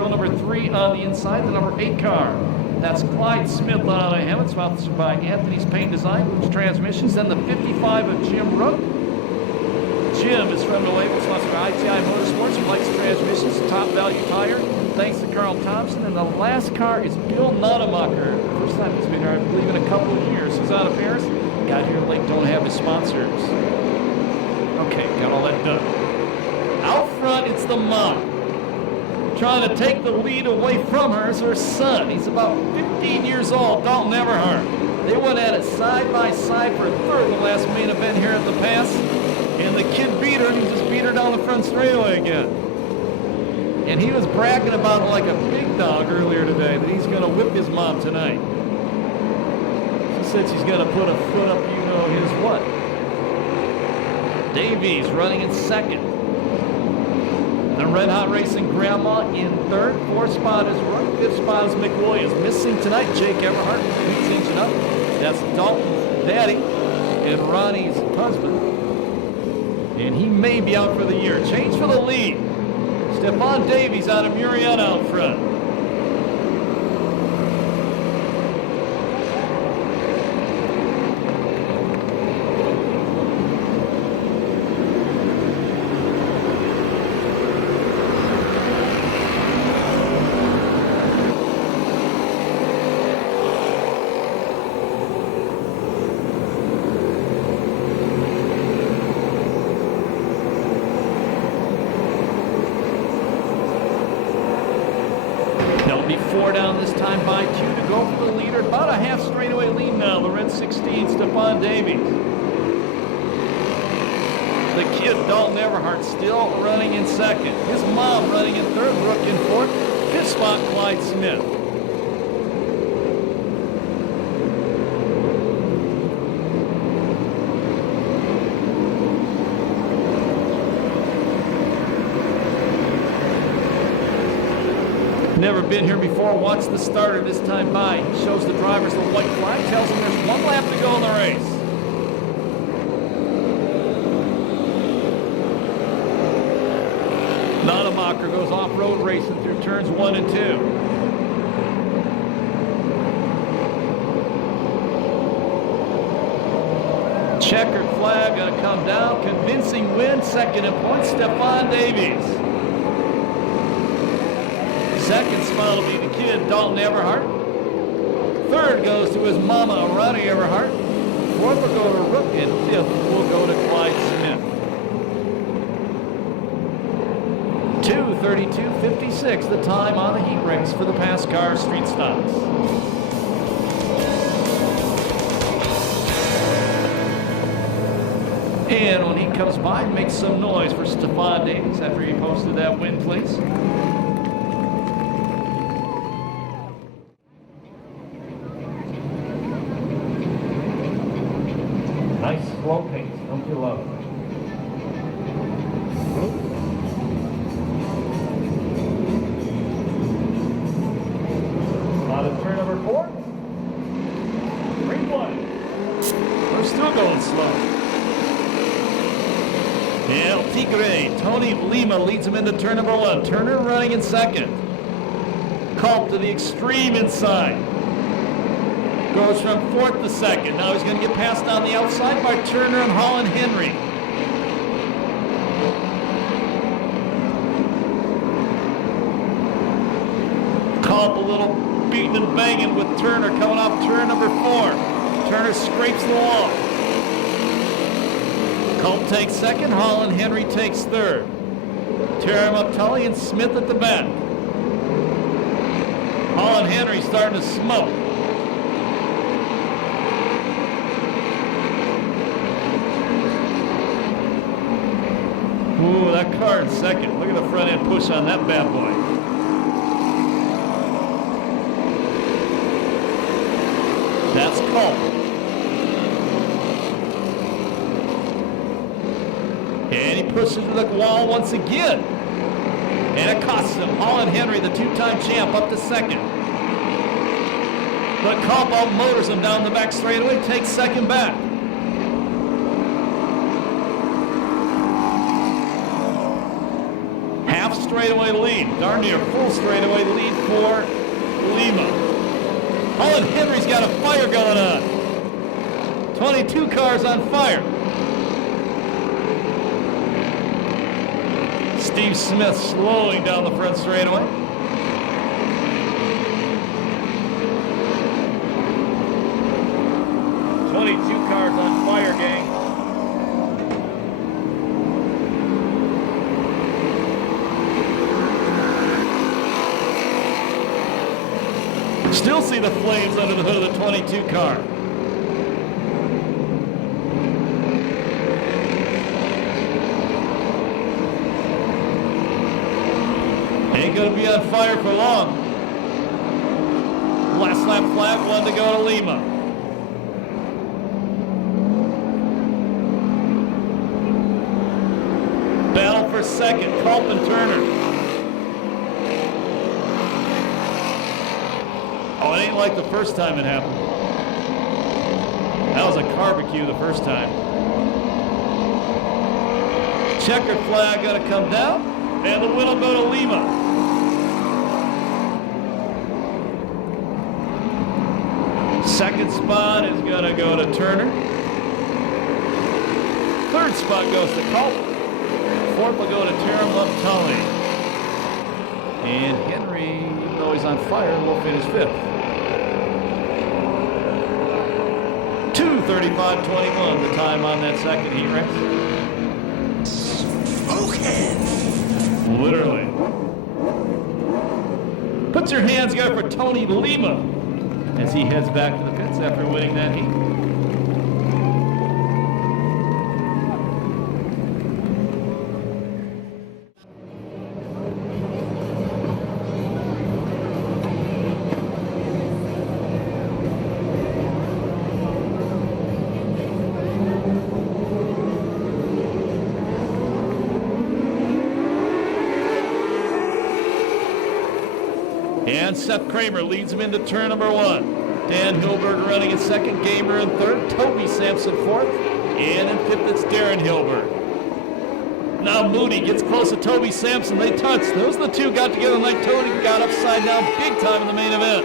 row number 3 on the inside, the number 8 car. That's Clyde Smith on a helmet, sponsored by Anthony's Paint Design, Luke's Transmissions, and the 55 of Jim Rook. Jim is from the label, sponsored by ITI Motorsports, Flex Transmissions, Top Value Tire. Thanks to Carl Thompson. And the last car is Bill Nonemacher. First time he's been here, I believe, in a couple of years. He's out of Perris. Got here late, don't have his sponsors. Okay, got all that done. Out front, it's the mom. Trying to take the lead away from her is her son. He's about 15 years old, Dalton Everhart. They went at it side by side for third in the last main event here at the Pass. And the kid beat her, and he just beat her down the front straightaway again. And he was bragging about it like a big dog earlier today, that he's going to whip his mom tonight. She said she's going to put a foot up, you know, his what? Davies running in second. The Red Hot Racing Grandma in third. Fourth spot is Rook. Fifth spot is McWilliams. Missing tonight, Jake Everhart. He's inching up. That's Dalton's daddy and Ronnie's husband. And he may be out for the year. Change for the lead. Stephon Davies out of Murrieta out front. They'll be 4 down this time by 2 to go for the leader. About a half straightaway lead now. The red 16, Stephon Davies. The kid, Dalton Everhart, still running in second. His mom running in third. Rook in fourth. Fifth spot, Clyde Smith. Never been here before. Watch the starter this time by. He shows the drivers the white flag, tells them there's 1 lap to go in the race. Nonemacher goes off-road racing through turns 1 and 2. Checkered flag gonna come down. Convincing win. Second in points, Stephon Davies. Second spot will be the kid, Dalton Everhart. Third goes to his mama, Ronnie Everhart. Fourth will go to Rook, and fifth will go to Clyde Smith. 2:32:56, the time on the heat race for the PASSCAR Street Stocks. And when he comes by, make some noise for Stephon Davies after he posted that win, please. Nice flow paint, don't you love it? On to turn number 4. Green one. We're still going slow. El Tigre, Tony Lima leads him into turn number 1. Turner running in second. Culp to the extreme inside. Goes from 4th to 2nd. Now he's going to get passed on the outside by Turner and Holland Henry. Culp a little beating and banging with Turner coming off turn number 4. Turner scrapes the wall. Culp takes 2nd. Holland Henry takes 3rd. Tear him up, Tully and Smith at the back. Holland Henry starting to smoke. Ooh, that car in 2nd. Look at the front end push on that bad boy. That's Culp. And he pushes to the wall once again. And it costs him. Holland Henry, the 2-time champ, up to 2nd. But Culp out-motors him down the back straightaway, takes 2nd back. straightaway lead. Darn near full straightaway lead for Lima. Oh, and Henry's got a fire going on. 22 cars on fire. Steve Smith slowing down the front straightaway. Cars on fire, gang. Still see the flames under the hood of the 22 car. Ain't gonna be on fire for long. Last lap flag, one to go to Lima. Battle for second, Culp and Turner. Oh, it ain't like the first time it happened. That was a barbecue the first time. Checkered flag gotta come down, and the win will go to Lima. Second spot is gonna go to Turner. Third spot goes to Culp. Fourth will go to Terram Tully. And Henry, even though he's on fire, will finish fifth. 2:35.21, the time on that second heat race. Smoking. Literally. Put your hands together for Tony Lima as he heads back to the pits after winning that heat. And Seth Kramer leads him into turn number one. Dan Hilberg running in second, Gamer in third, Toby Sampson fourth, and in fifth it's Darren Hilberg. Now Moody gets close to Toby Sampson. They touch. Those the two got together like Tony got upside down big time in the main event.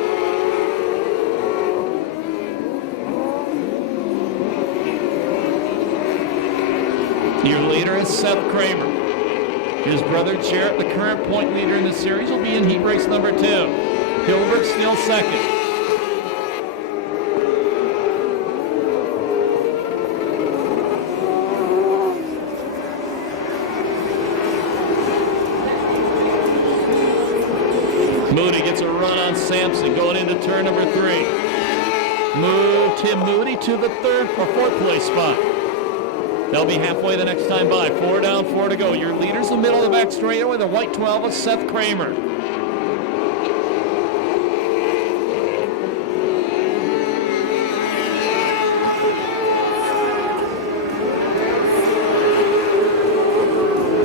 Your leader is Seth Kramer. His brother Jarrett, the current point leader in the series, will be in heat race number 2. Hilbert still second. Moody gets a run on Sampson going into turn number 3. Tim Moody to the third or fourth place spot. They'll be halfway the next time by. 4 down, 4 to go. Your leader's the middle of the back straightaway. The white 12 is Seth Kramer.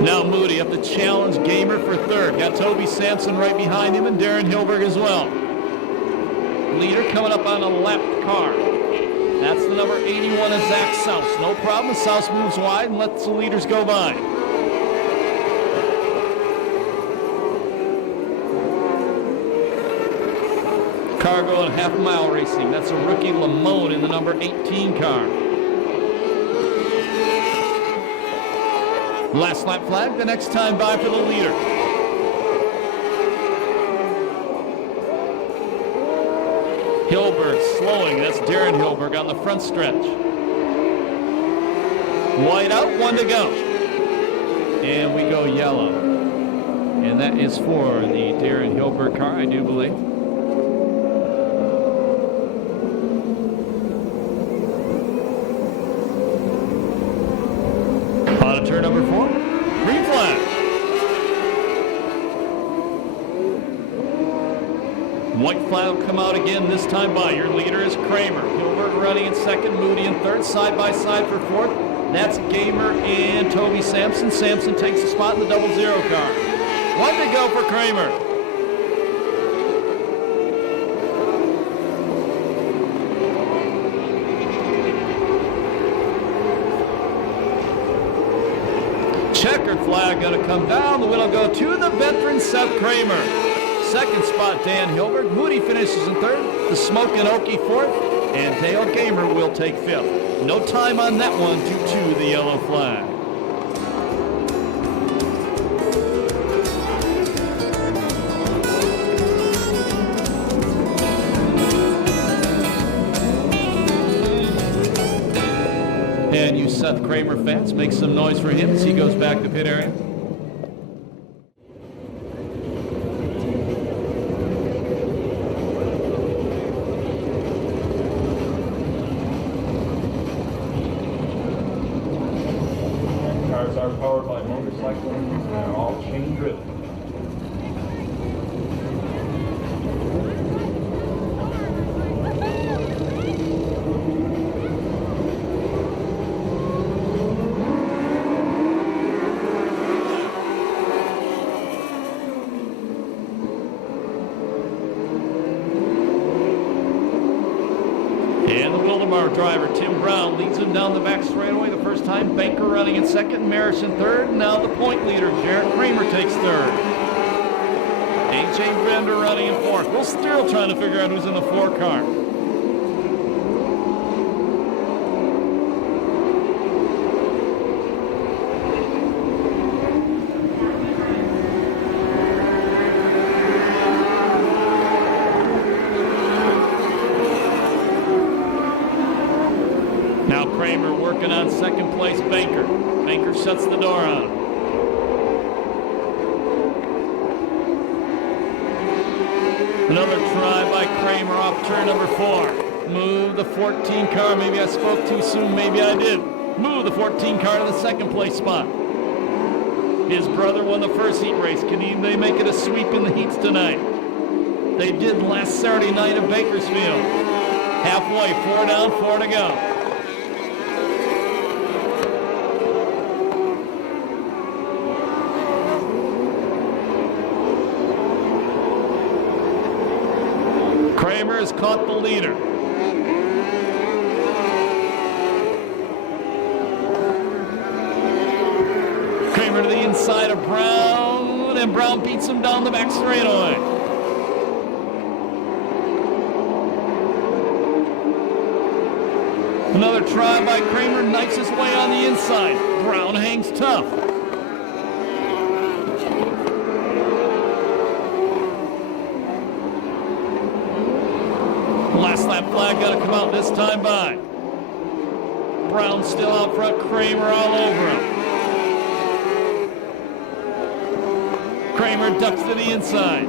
Now Moody up to challenge Gamer for third. Got Toby Sampson right behind him and Darren Hilberg as well. Leader coming up on a left car. That's the number 81 of Zach Souse. No problem. Souse moves wide and lets the leaders go by. Car going half-mile racing. That's a rookie Lamone in the number 18 car. Last lap flag, the next time by for the leader. Hilberg slowing. That's Darren Hilberg on the front stretch. White out, 1 to go. And we go yellow. And that is for the Darren Hilberg car, I do believe. On to turn number 4. Green flag. White flag will come out again, this time by. Your leader is Kramer. Hilbert running in second, Moody in third, side by side for fourth. That's Gamer and Toby Sampson. Sampson takes the spot in the 00 car. 1 to go for Kramer. Checkered flag flag going to come down. The win will go to the veteran Seth Kramer. Second spot, Dan Hilbert. Moody finishes in third. The Smoke and Okie fourth. And Dale Gamer will take fifth. No time on that one due to the yellow flag. And you Seth Kramer fans, make some noise for him as he goes back to pit area. Cars are powered by motorcycle engines and are all chain driven. And the Wildemar driver, Tim Brown, leads him down the back straightaway the first time. Banker running in second, Maris in third. Now the point leader, Jared Kramer, takes third. A.J. Bender running in fourth. We're still trying to figure out who's in the 4 car. Now Kramer working on second place Banker. Banker shuts the door on him. Another try by Kramer off turn number 4. Move the 14 car. Maybe I spoke too soon. Maybe I did. Move the 14 car to the second place spot. His brother won the first heat race. Can they make it a sweep in the heats tonight? They did last Saturday night at Bakersfield. Halfway, 4 down, 4 to go. Kramer has caught the leader. Kramer to the inside of Brown, and Brown beats him down the back straightaway. Another try by Kramer, knifes his way on the inside. Brown hangs tough. Last lap flag got to come out this time by. Brown still out front, Kramer all over him. Kramer ducks to the inside.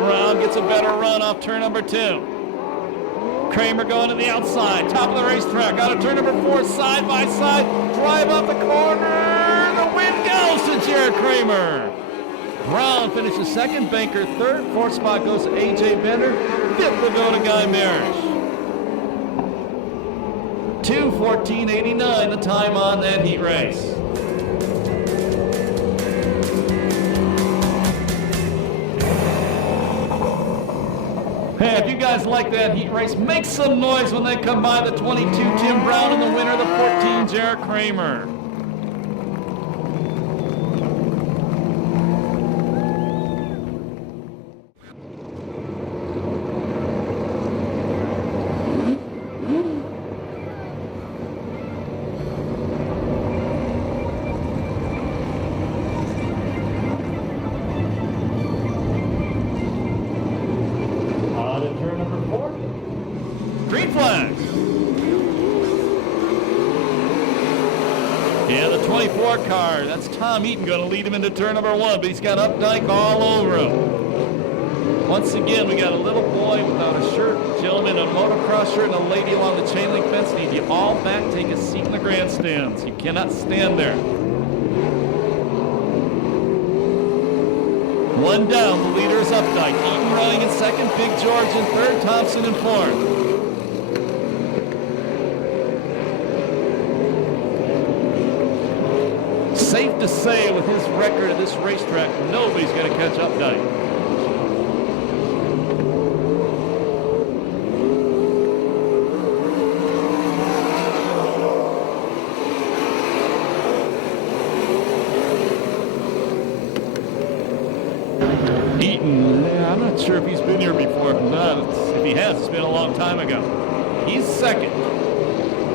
Brown gets a better run off turn number 2. Kramer going to the outside, top of the racetrack, out of turn number 4, side by side, drive up the corner, the win goes to Jared Kramer. Brown finishes second, Banker third, 4th spot goes to A.J. Bender, 5th will go to Guy Marish. 2:14.89 the time on that heat race. Hey, if you guys like that heat race, make some noise when they come by. The 22 Tim Brown and the winner, the 14 Jared Kramer. Green flag. Yeah, the 24 car. That's Tom Eaton going to lead him into turn number 1, but he's got Updike all over him. Once again, we got a little boy without a shirt, a gentleman in a motocross shirt, and a lady along the chain link fence. Need you all back, take a seat in the grandstands. You cannot stand there. One down, the leader is Updike. Eaton running in second, Big George in third, Thompson in fourth. Safe to say, with his record at this racetrack, nobody's going to catch Updike. sure if he's been here before. If not, if he has, it's been a long time ago. He's second.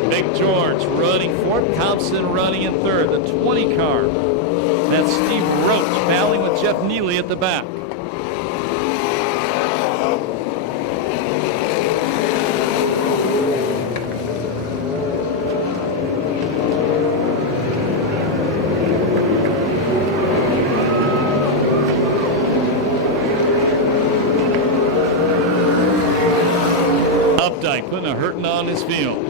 Big George running fourth. Thompson running in third. The 20 car. That's Steve Roach battling with Jeff Neely at the back. Updike putting a hurting on his field.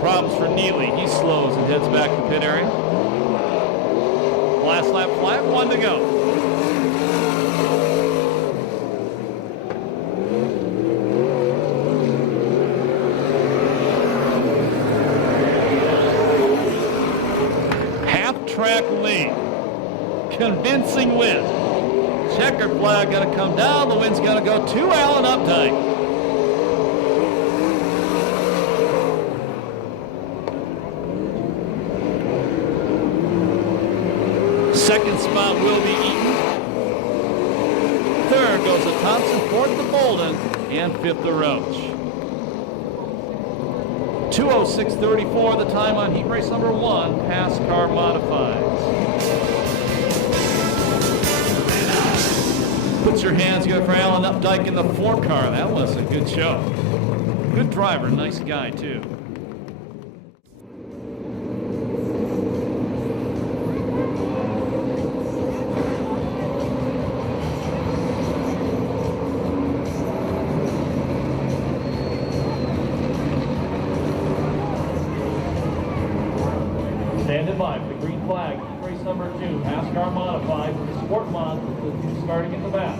Problems for Neely. He slows and heads back to pit area. Last lap flat, 1 to go. Half track lead. Convincing win. Checkered flag going to come down. The wind's going to go to Alan Updike. Second spot will be Eaton. Third goes to Thompson, fourth to Bolden, and fifth to Roach. 2:06:34 the time on heat race number 1, PASSCAR Modifieds. Put your hands together for Alan Updike in the 4 car. That was a good show. Good driver, nice guy too. Standing by for the green flag, race number 2, PASSCAR Modified, for the Sport Mod, starting at the back.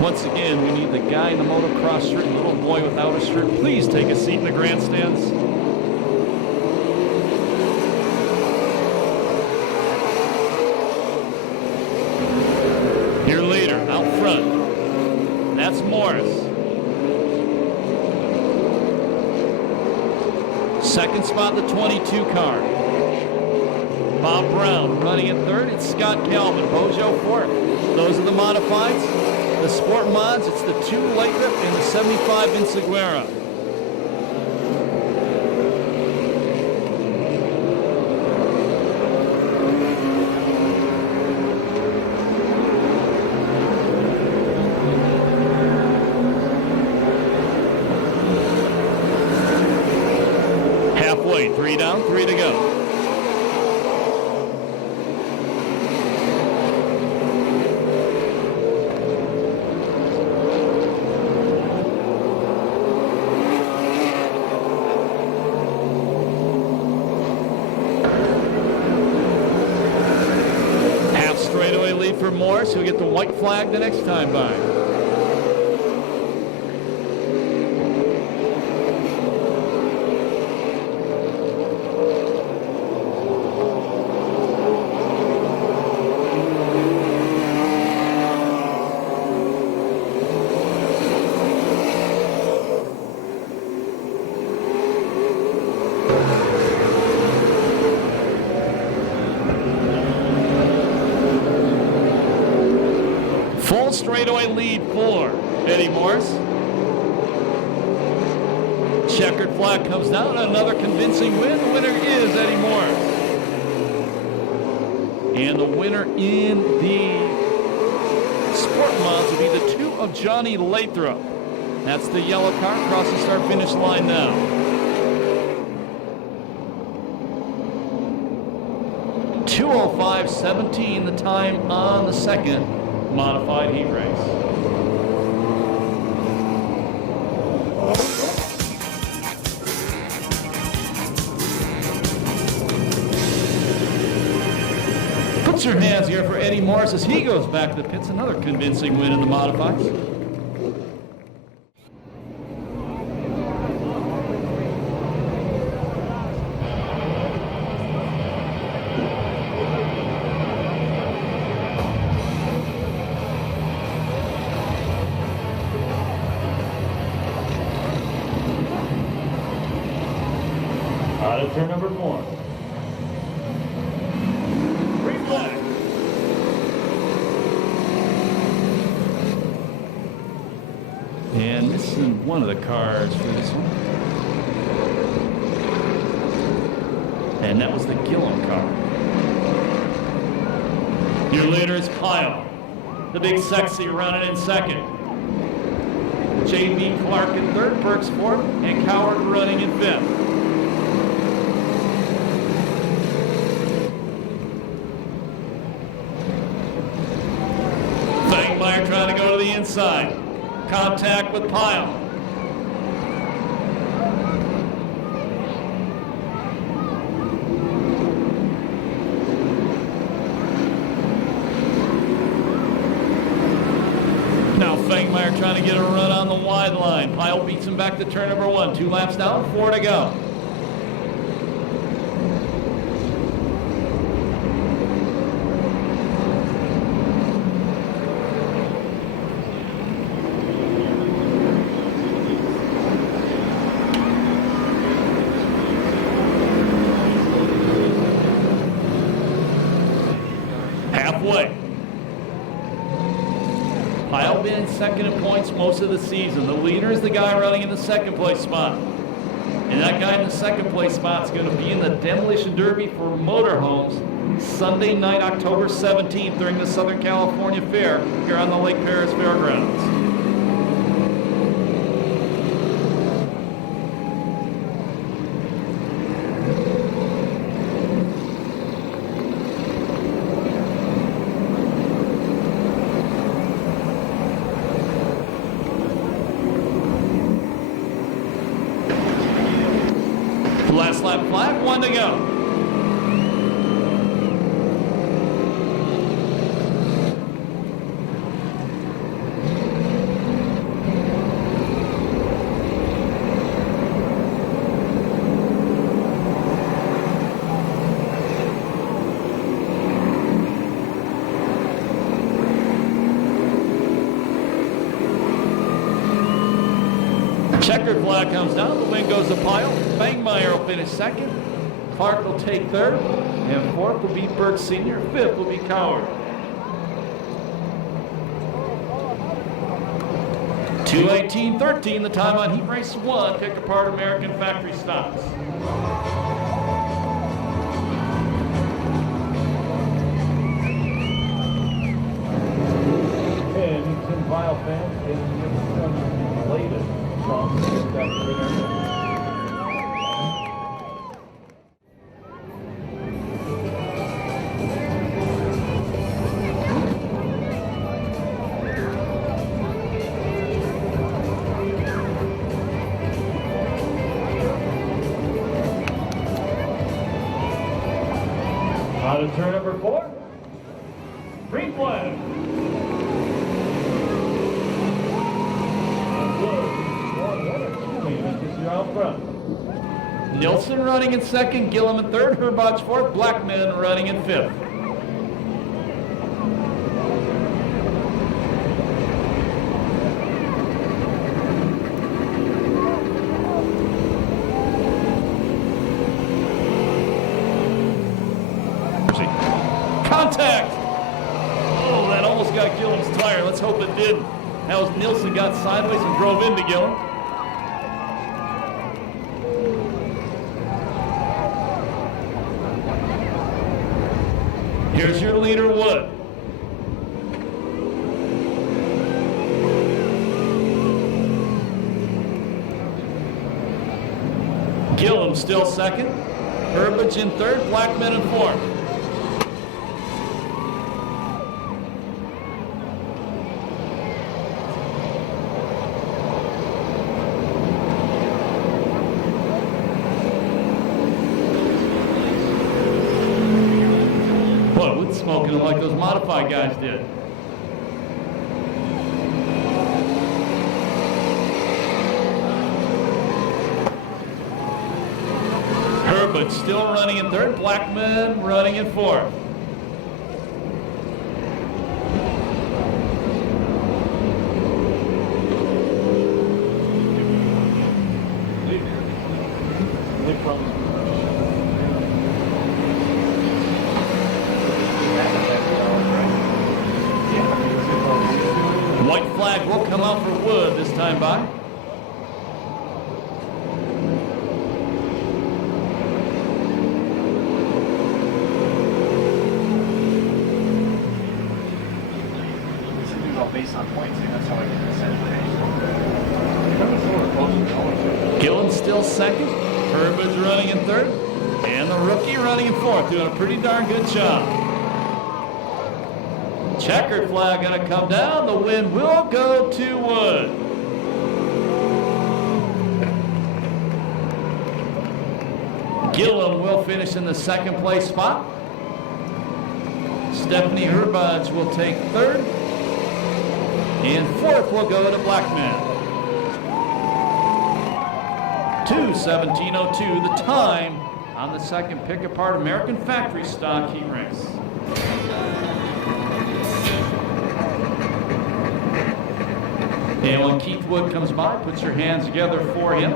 Once again, we need the guy in the motocross shirt and the little boy without a shirt. Please take a seat in the grandstands. Your leader out front. That's Morris. Second spot, the 22 car. Bob Brown running in third. It's Scott Calvin. Bojo fourth. Those are the modifieds. The Sport Mods, it's the 2 Lathrop and the 75 Inseguera. Halfway, 3 down, 3 to go. Straightaway lead for Morris, who'll get the white flag the next time by. Full straightaway lead for Eddie Morris. Checkered flag comes down. Another convincing win. The winner is Eddie Morris. And the winner in the Sport Mods will be the 2 of Johnny Lathrop. That's the yellow car across the start-finish line now. .205.17 the time on the second modified heat race. Put your hands here for Eddie Morris as he goes back to the pits. Another convincing win in the modifieds. Out of turn number 4. Green flag. And missing one of the cars for this one. And that was the Gillum car. Your leader is Kyle, the big sexy, running in second. J.B. Clark in third, Perks fourth, and Coward running in fifth. Fangmeyer trying to go to the inside. Contact with Pyle. Now Fangmeyer trying to get a run on the wide line. Pyle beats him back to turn number 1. 2 laps down, 4 to go. Halfway. Pyle been second in points most of the season. The leader is the guy running in the second place spot. And that guy in the second place spot is going to be in the Demolition Derby for motorhomes Sunday night, October 17th during the Southern California Fair here on the Lake Perris Fairgrounds. Last lap flag, 1 to go. Checkered flag comes down, the win goes to Pyle. Fangmeyer will finish second. Clark will take third. And fourth will be Burke Sr. Fifth will be Coward. 2:18:13, the time on heat race 1. Pick apart American factory stocks. And Tim Pyle fans can give some latest from the out of turn number 4. Green flag. Out front. Nilsson running in second, Gillum in third, Herbach fourth, Blackman running in fifth. Contact! Oh, that almost got Gillum's tire. Let's hope it didn't. That was Nilsson got sideways and drove into Gillum. Here's your leader, Wood. Gillum still second. Herbach in third, Blackman in fourth. Smoking them like those modified guys did. Herbach still running in third, Blackman running in fourth. flag will come out for Wood this time by. Based on points, and that's how I get the center page. Gillen's still second. Herbert's running in third. And the rookie running in fourth, doing a pretty darn good job. Checkered flag going to come down. The win will go to Wood. Gillen will finish in the second place spot. Stephanie Herbudge will take third. And fourth will go to Blackman. 2:17:02, the time on the second pick-apart American Factory Stock Heat Race. And when Keith Wood comes by, put your hands together for him.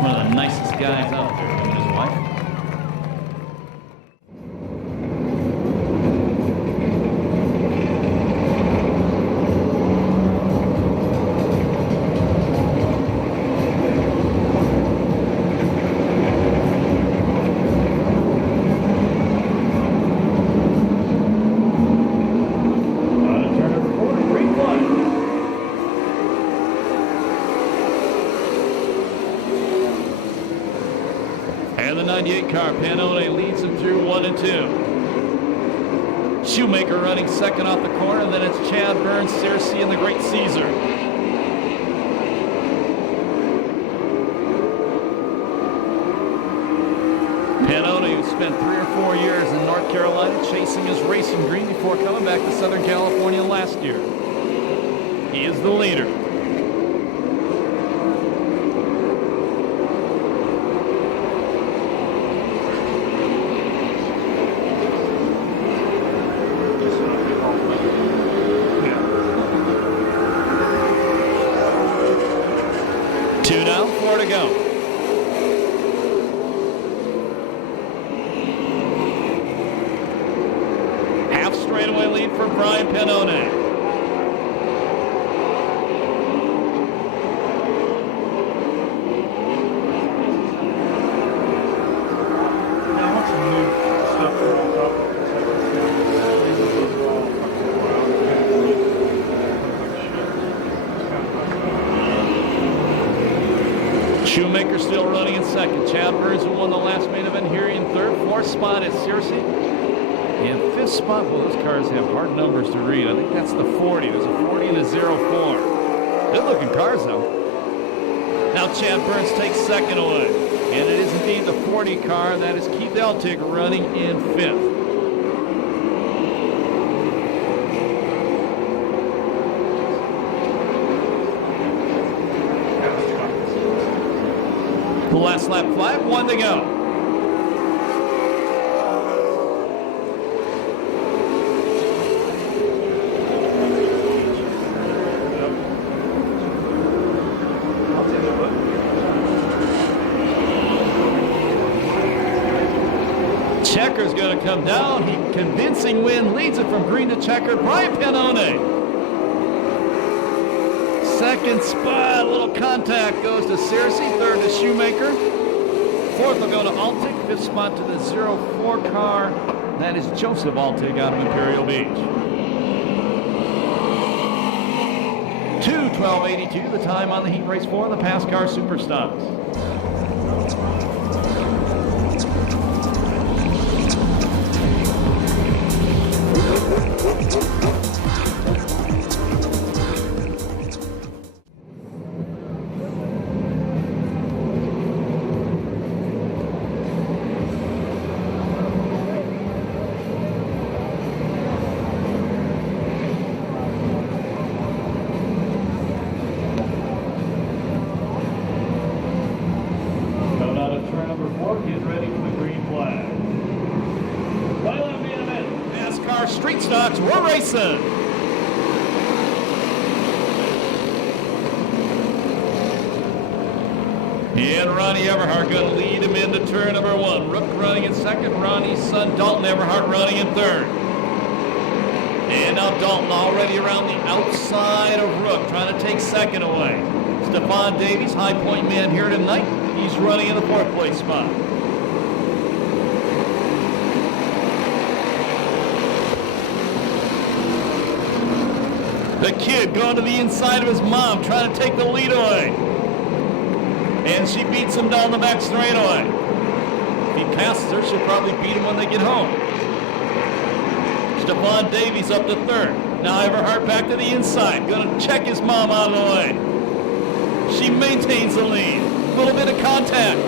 One of the nicest guys out there, him and his wife. And the 98 car, Panone leads them through 1 and 2. Shoemaker running second off the corner, and then it's Chad Burns, Searcy, and the Great Caesar. Panone, who spent 3 or 4 years in North Carolina chasing his racing dream before coming back to Southern California last year. He is the leader. Two down, 4 to go. Half straightaway lead for Brian Panone. Shoemaker still running in second. Chad Burns, who won the last main event, here in third. Fourth spot is Searcy. And fifth spot, well, those cars have hard numbers to read. I think that's the 40. There's a 40 and a 04. Good looking cars, though. Now Chad Burns takes second away. And it is indeed the 40 car. That is Keith Eltig running in fifth. The last lap flag, 1 to go. Checker's going to come down. He convincing win, leads it from green to checker. Brian Panone. Second spot, a little contact goes to Searcy, third to Shoemaker. Fourth will go to Altig, fifth spot to the 04 car. That is Joseph Altig out of Imperial Beach. 2:12:82, the time on the heat race for the PASSCAR Superstocks. Get ready for the green flag. Well, PASSCAR Street Stocks, we're racing. And Ronnie Everhart going to lead him into turn number 1. Rook running in second. Ronnie's son Dalton Everhart running in third. And now Dalton already around the outside of Rook, trying to take second away. Stephon Davies, high point man here tonight. He's running in the fourth place spot. The kid going to the inside of his mom, trying to take the lead away. And she beats him down the back straightaway. If he passes her, she'll probably beat him when they get home. Stephon Davies up to third. Now Everhart back to the inside. Going to check his mom out of the way. She maintains the lead. A little bit of contact.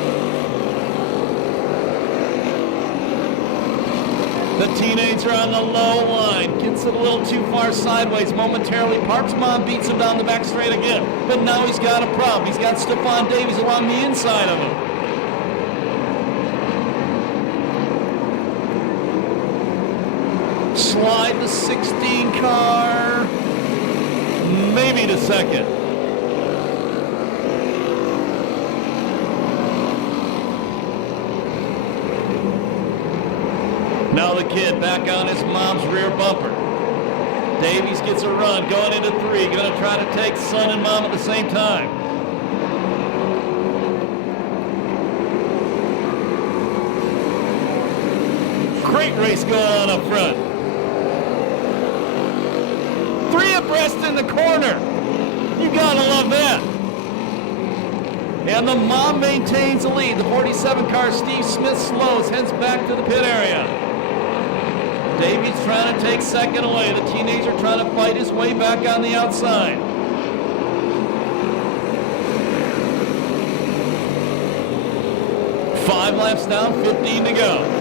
The teenager on the low line gets it a little too far sideways, momentarily parks. Mom beats him down the back straight again. But now he's got a problem. He's got Stephon Davies along the inside of him. Slide the 16 car, maybe to second. Now the kid back on his mom's rear bumper. Davies gets a run, going into three, going to try to take son and mom at the same time. Great race going on up front. Three abreast in the corner. You gotta love that. And the mom maintains the lead. The 47 car, Steve Smith, slows, heads back to the pit area. Davies trying to take second away. The teenager trying to fight his way back on the outside. Five laps down, 15 to go.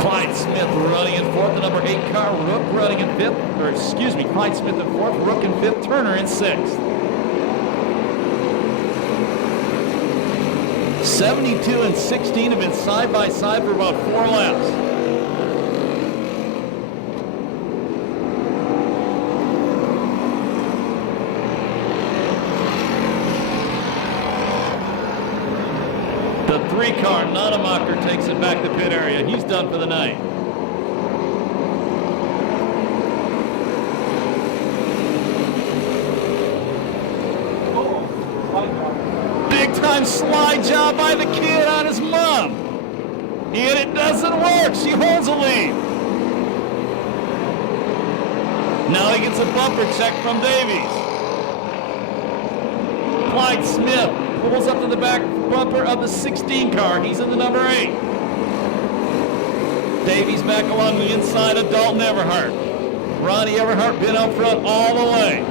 Clyde Smith running in fourth, the number 8 car. Rook running in fifth, or excuse me, Clyde Smith in fourth, Rook in fifth, Turner in sixth. 72 and 16 have been side by side for about 4 laps. The 3 car, Nonemacher, takes it back to pit area. He's done for the night. Big time slide job by the kid on his mom. And it doesn't work. She holds a lead. Now he gets a bumper check from Davies. Clyde Smith pulls up to the back bumper of the 16 car. He's in the number 8. Davies back along the inside of Dalton Everhart. Ronnie Everhart been up front all the way.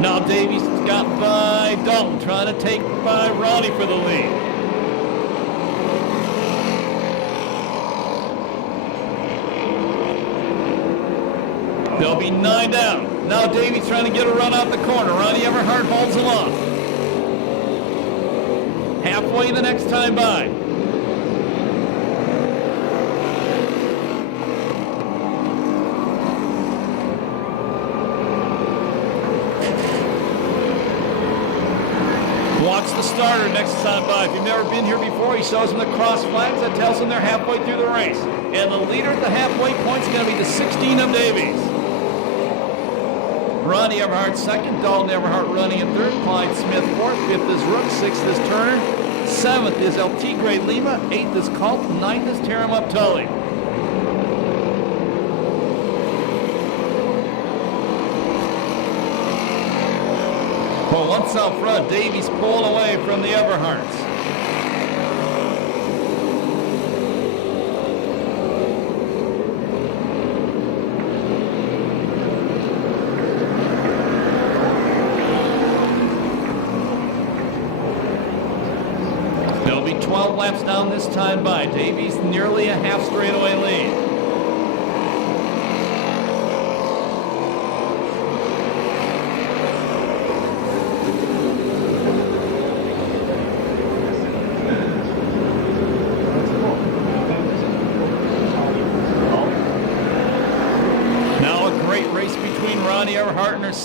Now Davies got by Dalton, trying to take by Ronnie for the lead. There'll be 9 down. Now Davies trying to get a run out the corner. Ronnie Everhart holds him off. Halfway the next time by. Watch the starter next time by. If you've never been here before, he shows them the cross flags. That tells them they're halfway through the race. And the leader at the halfway point is going to be the 16 of Davies. Ronnie Everhart second, Dalton Everhart running in third, Clyde Smith fourth, fifth is Rook, sixth is Turner, seventh is El Tigre Lima, eighth is Colt, ninth is Taram Tully. Well, once out front, Davies pulling away from the Everharts. There'll be 12 laps down this time by. Davies nearly a half straightaway lead.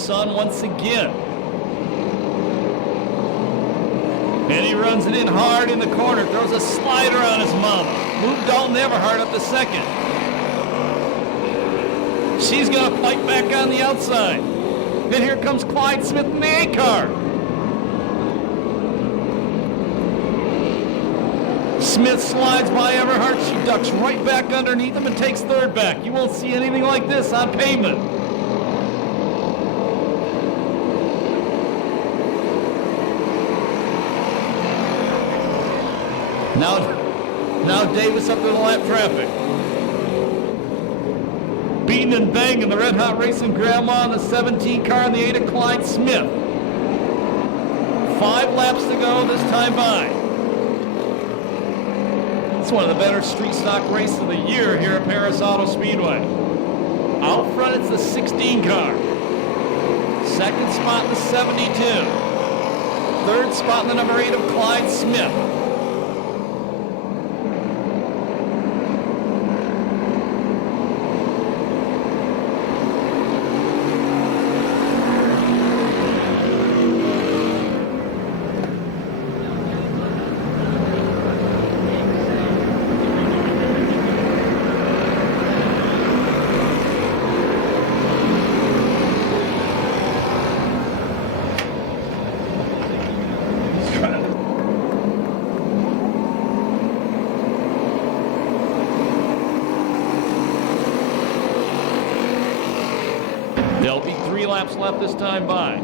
son once again. And he runs it in hard in the corner, throws a slider on his mama. Moved Dalton Everhart up to second. She's going to fight back on the outside. Then here comes Clyde Smith in the 8 car. Smith slides by Everhart. She ducks right back underneath him and takes third back. You won't see anything like this on pavement. Now Davis up to the lap traffic. Beating and banging the Red Hot Racing Grandma in the 17 car and the 8 of Clyde Smith. 5 laps to go this time by. It's one of the better street stock races of the year here at Perris Auto Speedway. Out front, it's the 16 car. Second spot in the 72. Third spot in the number 8 of Clyde Smith. There'll be 3 laps left this time by.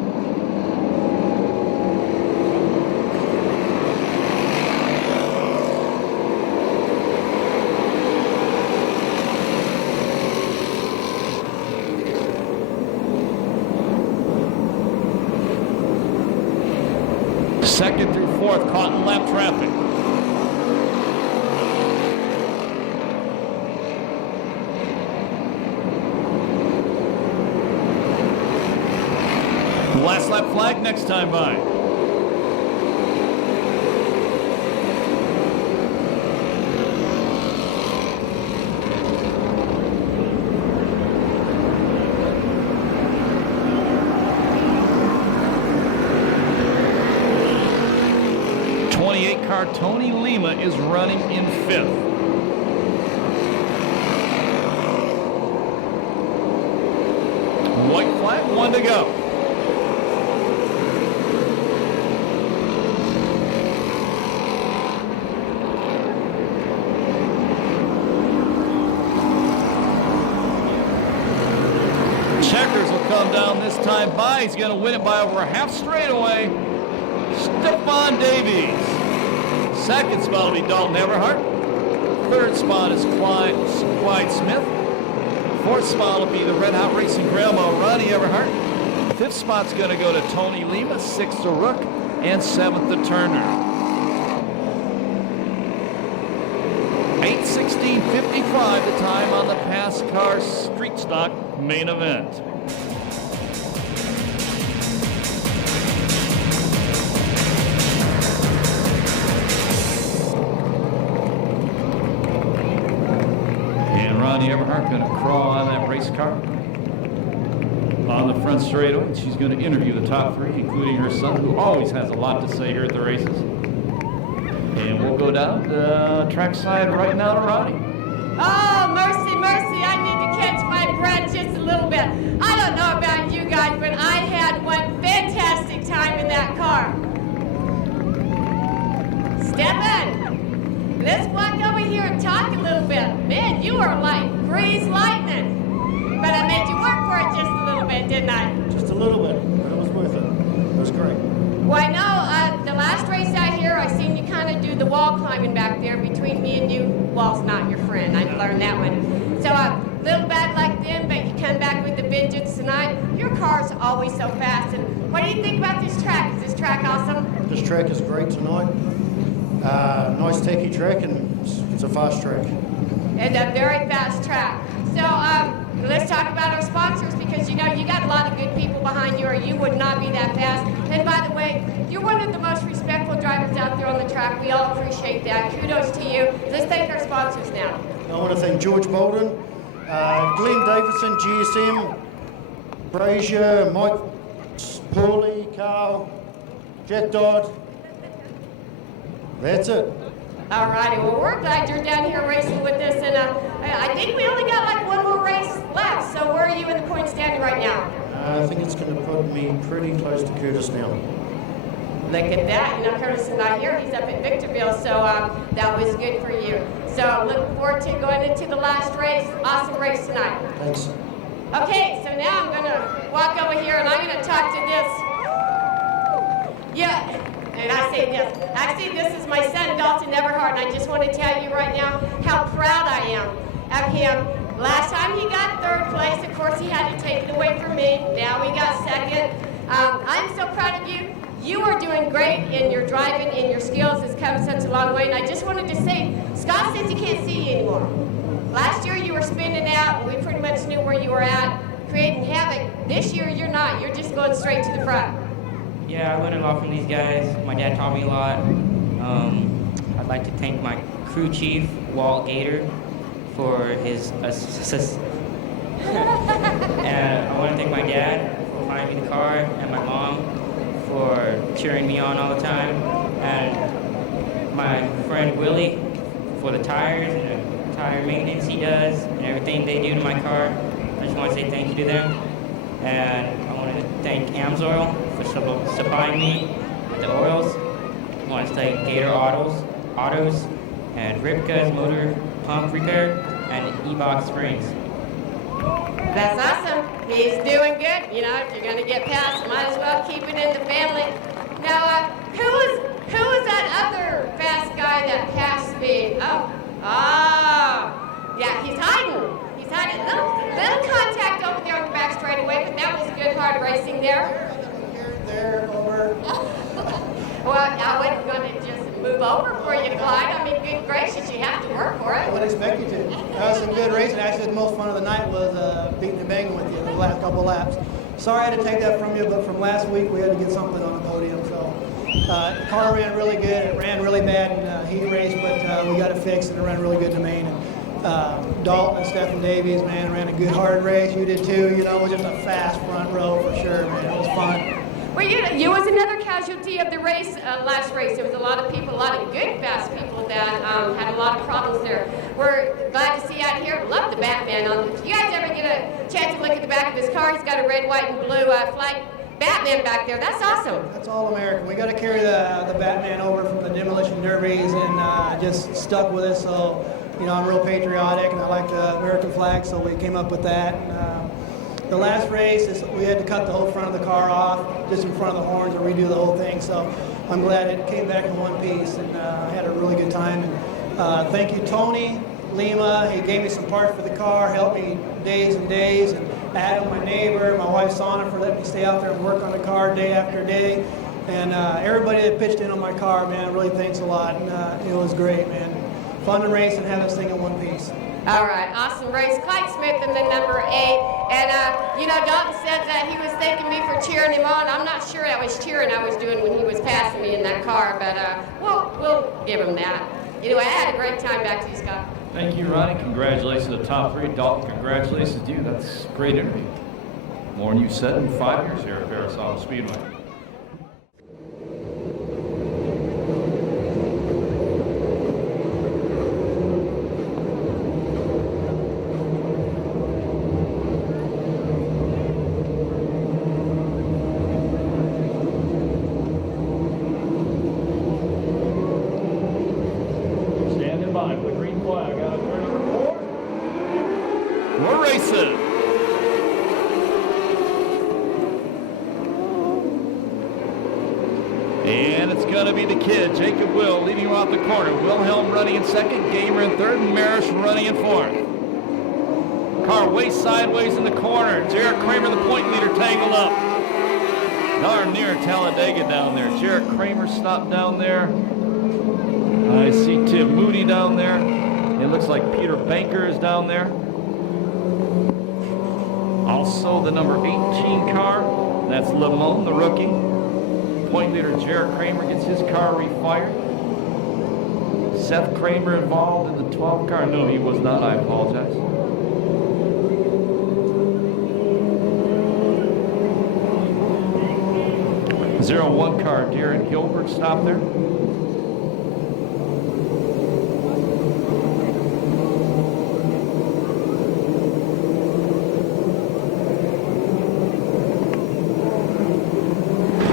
Second through fourth caught in lap traffic. Last lap flag next time by. Car Tony Lima is running in 5th. White flag, 1 to go. Checkers will come down this time by. He's going to win it by over a half straightaway. Stephon Davies. Second spot will be Dalton Everhart. Third spot is Clyde Smith. Fourth spot will be the Red Hot Racing Grandma, Ronnie Everhart. Fifth spot's going to go to Tony Lima. Sixth to Rook. And seventh to Turner. 8:16:55 the time on the PASSCAR Street Stock main event. Ronnie Everhart going to crawl on that race car on the front straightaway. She's going to interview the top 3, including her son, who always has a lot to say here at the races. And we'll go down the trackside right now to Ronnie. Oh, mercy, mercy. I need to catch my breath just a little bit. I don't know about you guys, but I had one fantastic time in that car. Stefan! Let's walk over here and talk a little bit. Man, you are like greased lightning. But I made you work for it just a little bit, didn't I? Just a little bit, but it was worth it. It was great. Well, I know the last race out here, I seen you kind of do the wall climbing back there between me and you. Wall's not your friend. I learned that one. So a little bad luck then, but you come back with the vengeance tonight. Your car's always so fast. And what do you think about this track? Is this track awesome? This track is great tonight. Nice techie track, and it's a fast track. And a very fast track. So let's talk about our sponsors, because you know you got a lot of good people behind you, or you would not be that fast. And by the way, you're one of the most respectful drivers out there on the track. We all appreciate that. Kudos to you. Let's thank our sponsors now. I want to thank George Bolden, Glenn Davidson, GSM, Brazier, Mike Paulie, Carl, Jack Dodd. That's it. All righty, well, we're glad you're down here racing with us, and I think we only got like one more race left, so where are you in the point standing right now? I think it's going to put me pretty close to Curtis now. Look at that. You know, Curtis is not here. He's up at Victorville, so that was good for you. So looking forward to going into the last race. Awesome race tonight. Thanks. Okay, so now I'm going to walk over here, and I'm going to talk to this. Yeah, and I say this. Actually, this is my son, Dalton Everhart, and I just want to tell you right now how proud I am of him. Last time he got third place. Of course, he had to take it away from me. Now we got second. I'm so proud of you. You are doing great in your driving, and your skills has come such a long way. And I just wanted to say, Scott says he can't see you anymore. Last year you were spinning out, and we pretty much knew where you were at, creating havoc. This year you're not. You're just going straight to the front. Yeah, I learned a lot from these guys. My dad taught me a lot. I'd like to thank my crew chief, Walt Gator, for his assist. And I want to thank my dad for buying me the car, and my mom for cheering me on all the time, and my friend Willie for the tires and the tire maintenance he does and everything they do to my car. I just want to say thank you to them. And I want to thank AMSOIL for supplying me with the oils. I want to thank Gator Autos and Ripka's Motor Pump Repair and E-Box Springs. That's awesome. He's doing good. You know, if you're going to get past, might as well keep it in the family. Now, who was that other fast guy that passed me? Yeah, he's hiding. He's hiding. Little contact over there on the back straightaway, but that was good hard racing there. There, over. Well, I wasn't going to just move over for you to glide. I mean, good gracious, you have to work for I it. would expect you to. That was some good racing. Actually, the most fun of the night was beating and banging with you the last couple of laps. Sorry I had to take that from you, but from last week we had to get something on the podium. So the car ran really good. It ran really bad in heat race, but we got it fixed and it ran really good in the main. And Dalton and Stephen Davies, man, ran a good hard race. You did too. You know, it was just a fast front row for sure, man. It was fun. Well, you was another casualty of the race, last race. There was a lot of people, a lot of good fast people that had a lot of problems there. We're glad to see you out here. Love the Batman. If you guys ever get a chance to look at the back of his car, he's got a red, white, and blue flag Batman back there. That's awesome. That's all American. We got to carry the Batman over from the demolition derbies, and just stuck with it. So, you know, I'm real patriotic, and I like the American flag, so we came up with that. The last race, we had to cut the whole front of the car off, just in front of the horns, and redo the whole thing. So I'm glad it came back in one piece, and I had a really good time. And thank you, Tony Lima. He gave me some parts for the car, helped me days and days. And Adam, my neighbor, my wife Sana, for letting me stay out there and work on the car day after day. And everybody that pitched in on my car, man, really thanks a lot. And it was great, man. Fun to race and have this thing in one piece. All right, awesome race. Clyde Smith in the number 8. And, you know, Dalton said that he was thanking me for cheering him on. I'm not sure that was cheering I was doing when he was passing me in that car, but we'll give him that. Anyway, I had a great time. Back to you, Scott. Thank you, Ronnie. Congratulations to the top 3. Dalton, congratulations to you. That's a great interview. More than you said in 5 years here at Perris Auto Speedway. We're racing. And it's going to be the kid, Jacob Will, leading him out the corner. Wilhelm running in second, Gamer in third, and Marish running in fourth. Car way sideways in the corner. Jared Kramer, the point leader, tangled up. Darn near Talladega down there. Jared Kramer stopped down there. I see Tim Moody down there. It looks like Peter Banker is down there. Also the number 18 car, that's Lamone, the rookie. Point leader Jared Kramer gets his car refired. Seth Kramer involved in the 12 car. No, he was not. I apologize. 01 car, Darren Gilbert, stopped there.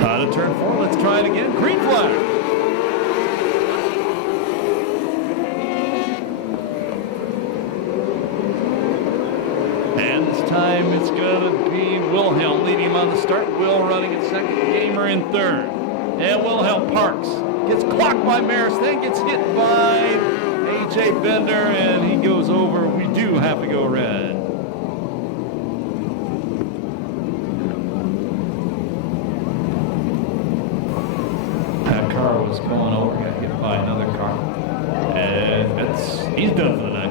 Out of turn 4, let's try it again. Green flag. And this time it's going to be Wilhelm leading him on the start. Will running at second, Gamer in third. And Wilhelm parks. Gets clocked by Maris, then gets hit by A.J. Bender, and he goes over. We do have to go red. That car was going over, got hit by another car. And he's done for the night.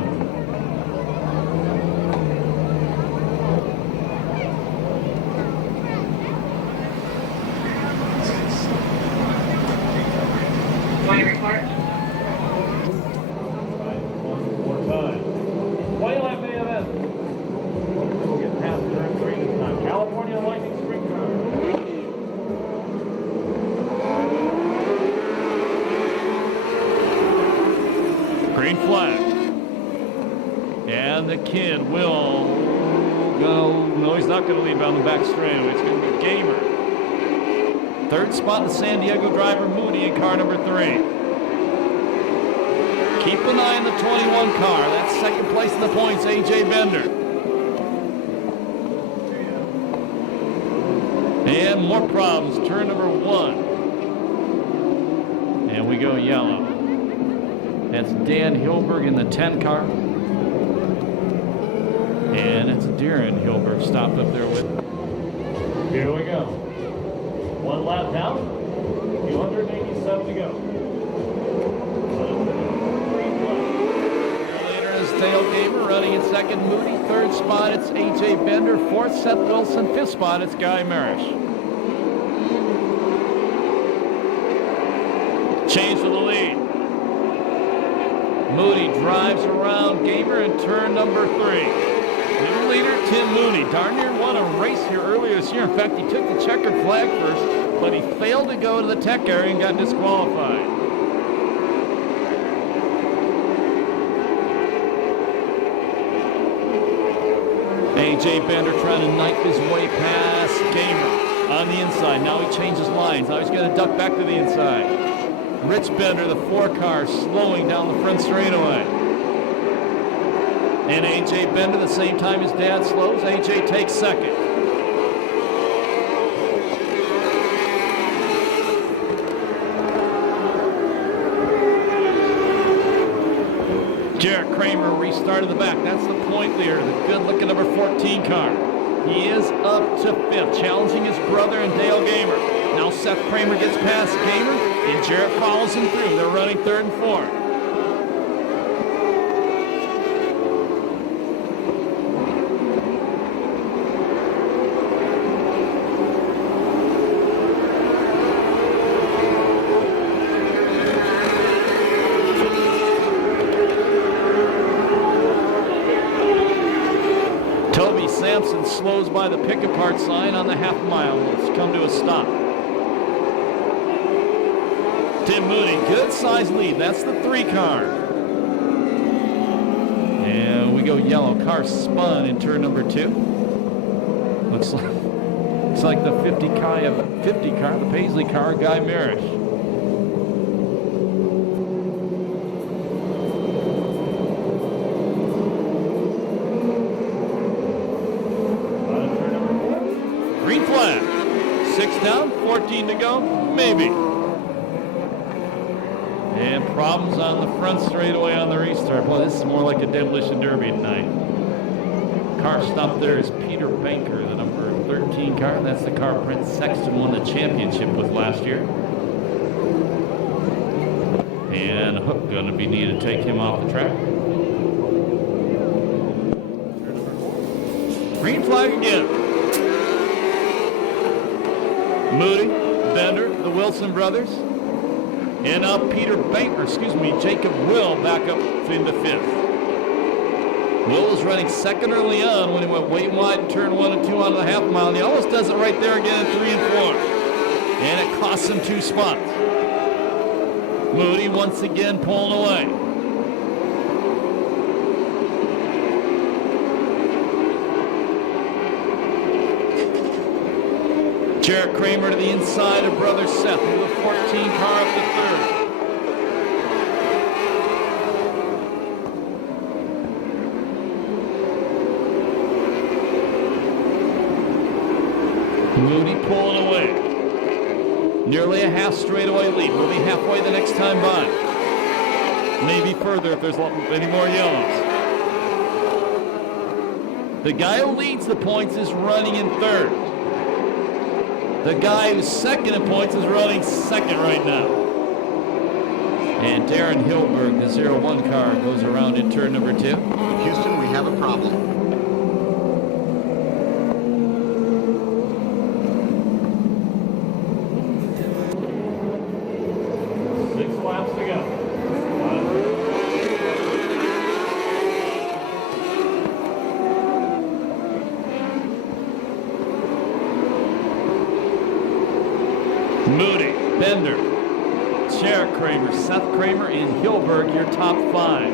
Green flag. And the kid will go. No, he's not going to lead down the back straightaway. It's going to be Gamer. Third spot, the San Diego driver, Moody, in car number 3. Keep an eye on the 21 car. That's second place in the points, A.J. Bender. And more problems. Turn number 1. And we go yellow. That's Dan Hilberg in the 10 car. And it's Darren Hilberg stopped up there with. Here we go. 1 lap down. 287 to go. Later is Dale Gamer running in second. Moody. Third spot, it's A.J. Bender. Fourth, Seth Wilson. Fifth spot, it's Guy Marish. Change for the lead. Moody drives around Gamer in turn number 3. New leader, Tim Mooney. Darn near won a race here earlier this year. In fact, he took the checkered flag first, but he failed to go to the tech area and got disqualified. A.J. Bender trying to knife his way past Gamer on the inside. Now he changes lines. Now he's going to duck back to the inside. Rich Bender, the 4 car, slowing down the front straightaway. And A.J. Bender, the same time his dad slows, A.J. takes second. Jarrett Kramer restarted the back. That's the point leader, the good-looking number 14 car. He is up to 5th, challenging his brother and Dale Gamer. Now Seth Kramer gets past Gamer, and Jarrett follows him through. They're running 3rd and 4th. Toby Sampson slows by the pick-apart sign on the half-mile. Let's come to a stop. Tim Mooney, good size lead. That's the 3 car. And we go yellow. Car spun in turn number 2. Looks like the 50 car, the Paisley car, Guy Marish. Green flag. 6 down, 14 to go, maybe. And problems on the front straightaway on the restart. Boy, this is more like a demolition derby tonight. Car stopped there is Peter Banker, the number 13 car. That's the car Brent Sexton won the championship with last year. And a hook going to be needed to take him off the track. Green flag again. Moody, Bender, the Wilson brothers. And now Jacob Will back up into 5th. Will was running second early on when he went way wide in turn 1 and 2 onto the half mile. And he almost does it right there again in 3 and 4. And it costs him 2 spots. Moody once again pulling away. Jarrett Kramer to the inside of brother Seth into the 14 car up to third. Moody pulling away. Nearly a half straightaway lead. We'll be halfway the next time by. Maybe further if there's any more yellows. The guy who leads the points is running in third. The guy who's second in points is running second right now. And Darren Hilberg, the 01 car, goes around in turn number 2. Houston, we have a problem. 6 laps to go. Moody, Bender, Jarrett Kramer, Seth Kramer, and Hilberg, your top 5.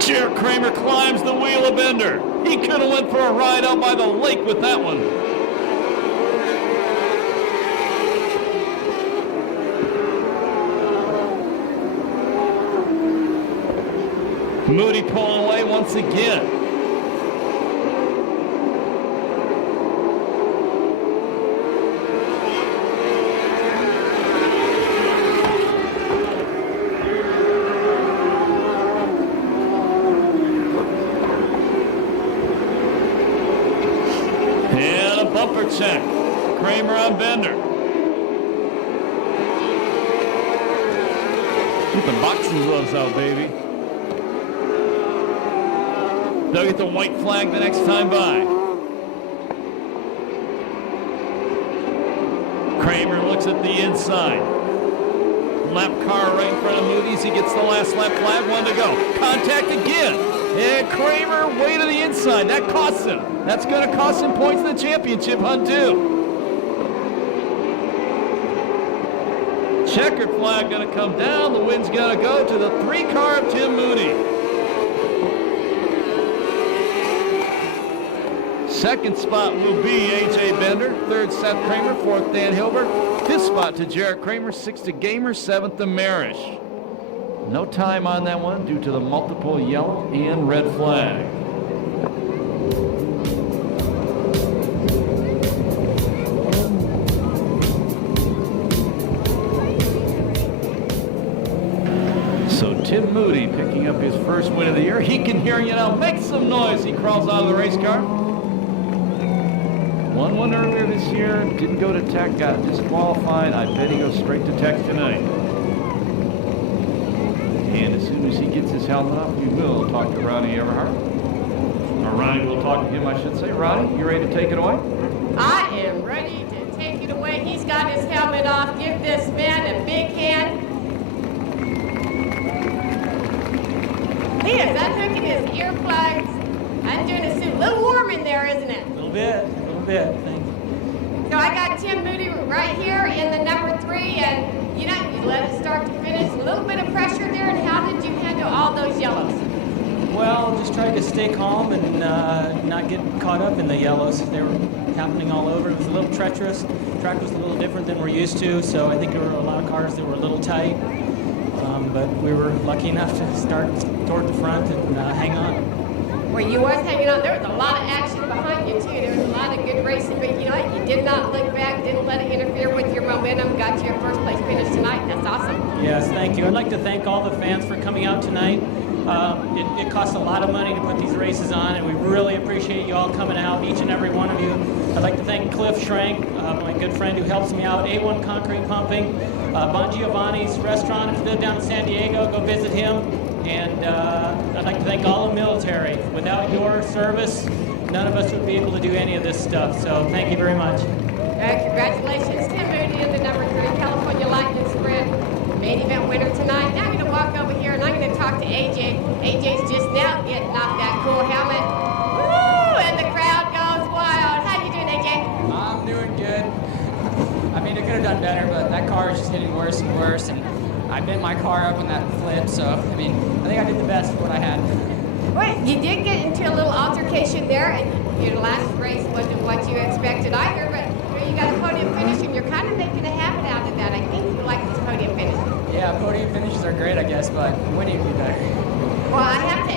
Jarrett Kramer climbs the wheel of Bender. He could have went for a ride out by the lake with that one. Moody pulling away once again. And a bumper check. Kramer on Bender. Keep the boxing gloves out, baby. They'll get the white flag the next time by. Kramer looks at the inside. Lap car right in front of Moody's. He gets the last lap flag. 1 to go. Contact again. And Kramer way to the inside. That costs him. That's going to cost him points in the championship hunt too. Checkered flag going to come down. The wind's going to go to the 3 car of Tim Moody. Second spot will be A.J. Bender. Third, Seth Kramer. Fourth, Dan Hilbert. Fifth spot to Jarrett Kramer. Sixth to Gamer. Seventh to Marish. No time on that one due to the multiple yellow and red flag. So Tim Moody picking up his first win of the year. He can hear you now. Make some noise. He crawls out of the race car. Won one earlier this year, didn't go to Tech, got disqualified. I bet he goes straight to Tech tonight. And as soon as he gets his helmet off, we will talk to Ronnie Everhart. Or Ronnie will talk to him, I should say. Ronnie, you ready to take it away? I am ready to take it away. He's got his helmet off. Give this man a big hand. He is unhooking his earplugs. Undoing his suit. A little warm in there, isn't it? A little bit. Thank you. So I got Tim Moody right here in the number 3, and you let it start to finish. A little bit of pressure there, and how did you handle all those yellows? Well, just tried to stay calm and not get caught up in the yellows. They were happening all over. It was a little treacherous. The track was a little different than we're used to, so I think there were a lot of cars that were a little tight. But we were lucky enough to start toward the front and hang on. Well, you was hanging on. There was a lot of action behind you, too. There was a lot of good racing, but you did not look back, didn't let it interfere with your momentum, got you your first place finish tonight. That's awesome. Yes, thank you. I'd like to thank all the fans for coming out tonight. It costs a lot of money to put these races on, and we really appreciate you all coming out, each and every one of you. I'd like to thank Cliff Schrank, my good friend who helps me out, A1 Concrete Pumping, Bon Giovanni's Restaurant. If you live down in San Diego, go visit him. And I'd like to thank all the military. Without your service, none of us would be able to do any of this stuff. So thank you very much. Congratulations, Tim Moody in the number 3 California Lightning Sprint. main event winner tonight. Now I'm going to walk over here and I'm going to talk to AJ. AJ's just now getting off that cool helmet. Woo! And the crowd goes wild. How you doing, AJ? I'm doing good. I mean, it could have done better, but that car is just getting worse and worse, and I bent my car up on that flip, so, I mean, I think I did the best of what I had. Wait, you did get into a little altercation there, and your last race wasn't what you expected either, but you got a podium finish, and you're kind of making a habit out of that. I think you like this podium finish. Yeah, podium finishes are great, I guess, but winning would be better. Well, I have to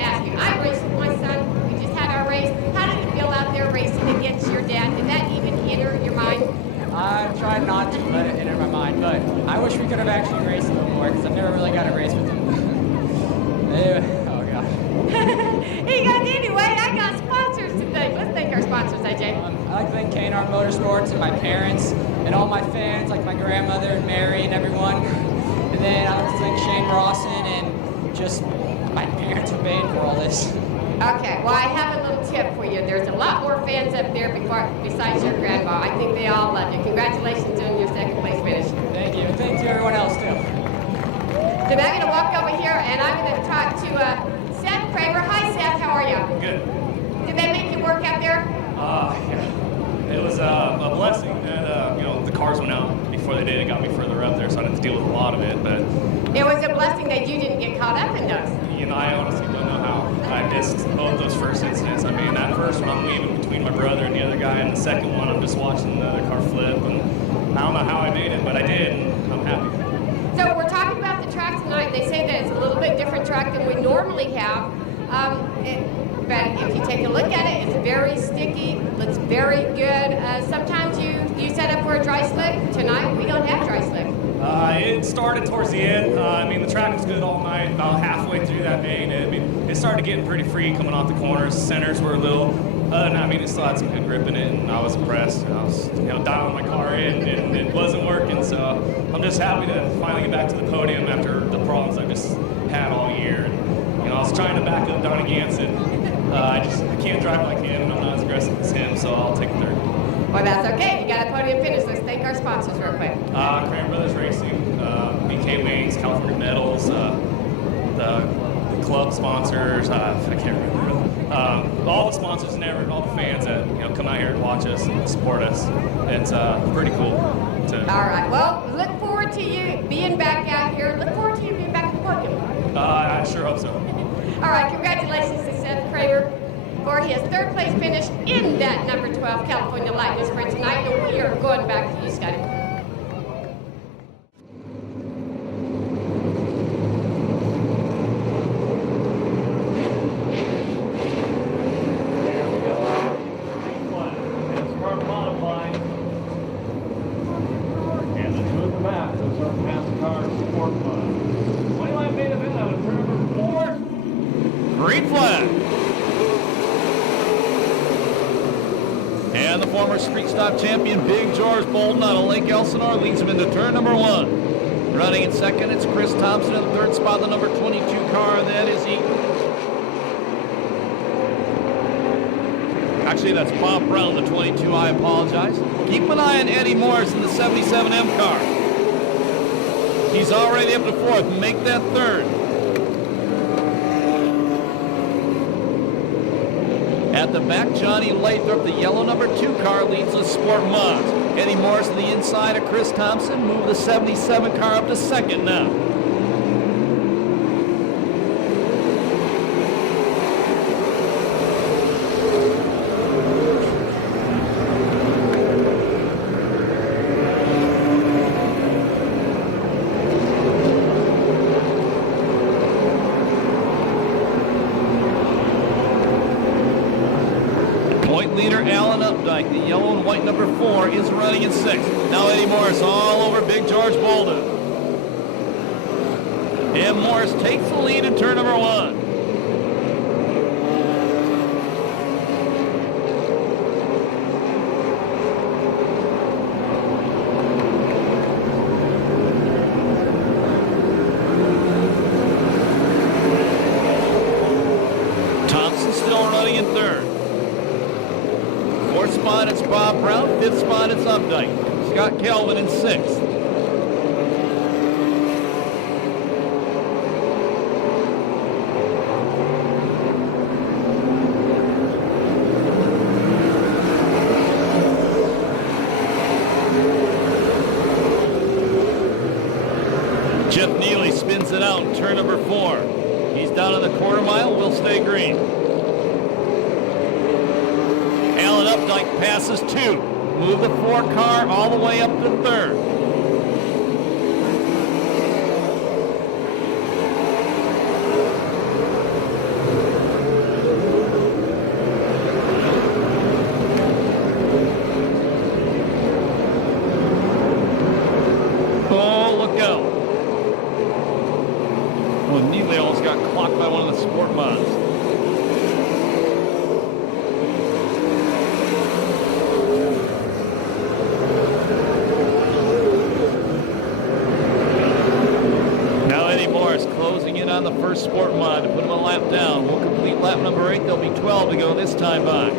ask you. I raced with my son. We just had our race. How did it feel out there racing against your dad? Did that even enter your mind? I tried not to let it enter my mind, but I wish we could have actually raced a little more, because I've never really got a race with him. Anyway, oh gosh. He got anyway. I got sponsors today. Let's thank our sponsors, AJ. I'd like to thank K&R Motorsports and my parents and all my fans, like my grandmother and Mary and everyone. And then I'd like to thank Shane Rawson and just my parents for paying for all this. Okay, well, I have a little tip for you. There's a lot more fans up there besides your grandma. I think they all love you. Congratulations on your second place finish. Thank you. Thank you, everyone else, too. Then I'm going to walk over here and I'm going to talk to Seth Kramer. Hi, Seth. How are you? Good. Did they make you work out there? Yeah. It was a blessing that, the cars went out before they did. It got me further up there, so I didn't deal with a lot of it, but... It was a blessing that you didn't get caught up in those. I honestly don't know how I missed both those first incidents. I mean, that first one, I'm weaving between my brother and the other guy, and the second one, I'm just watching the other car flip, and I don't know how I made it, but I did, and I'm happy. So we're talking about the track tonight. They say that it's a little bit different track than we normally have. But if you take a look at it, it's very sticky, looks very good. Sometimes you set up for a dry slick. Tonight, we don't have dry slick. It started towards the end. The track was good all night. About halfway through that main, it started getting pretty free coming off the corners. Centers were a little, it still had some good grip in it, and I was impressed. I was, dialing my car in, and it wasn't working. So I'm just happy to finally get back to the podium after the problems I just had all year. And, I was trying to back up Donnie Ganson. I can't drive like him, and I'm not as aggressive as him, so I'll take third. Well, that's okay. You got a podium finish. Let's thank our sponsors real quick. Kramer Brothers Racing, BK Wings, California Metals, the club sponsors, I can't remember. All the sponsors and all the fans that come out here and watch us and support us. It's pretty cool. All right. Well, look forward to you being back out here. Look forward to you being back at the podium. I sure hope so. All right. Congratulations to Seth Kramer for his third place finish in that number 12 California Lightning Sprint tonight. And we are going back to you, Scotty. Green flag. And the former Street Stock champion, Big George Bolton out of Lake Elsinore, leads him into turn number 1. Running in second, it's Chris Thompson in the third spot, the number 22 car, and that is Eaton. Actually, that's Bob Brown, the 22. I apologize. Keep an eye on Eddie Morris in the 77M car. He's already up to fourth. Make that third. At the back, Johnny Lathrop, the yellow number 2 car, leads the Sport Mods. Eddie Morris to the inside of Chris Thompson. Move the 77 car up to second now. The yellow and white number 4 is running in 6th. Now Eddie Morris all over Big George Bolden. And Morris takes the lead in turn number 1. Thompson still running in 3rd. 4th spot, it's Bob Brown. 5th spot, it's Updike. Scott Kelvin in 6th. down, turn number 4. He's down on the quarter mile, will stay green. Alan Updike passes 2. Move the 4 car all the way up to 3rd. Oh, look out. Well, Neely almost got clocked by one of the sport mods. Closing in on the first sport mod to put him a lap down. We'll complete lap number 8. There'll be 12 to go this time by.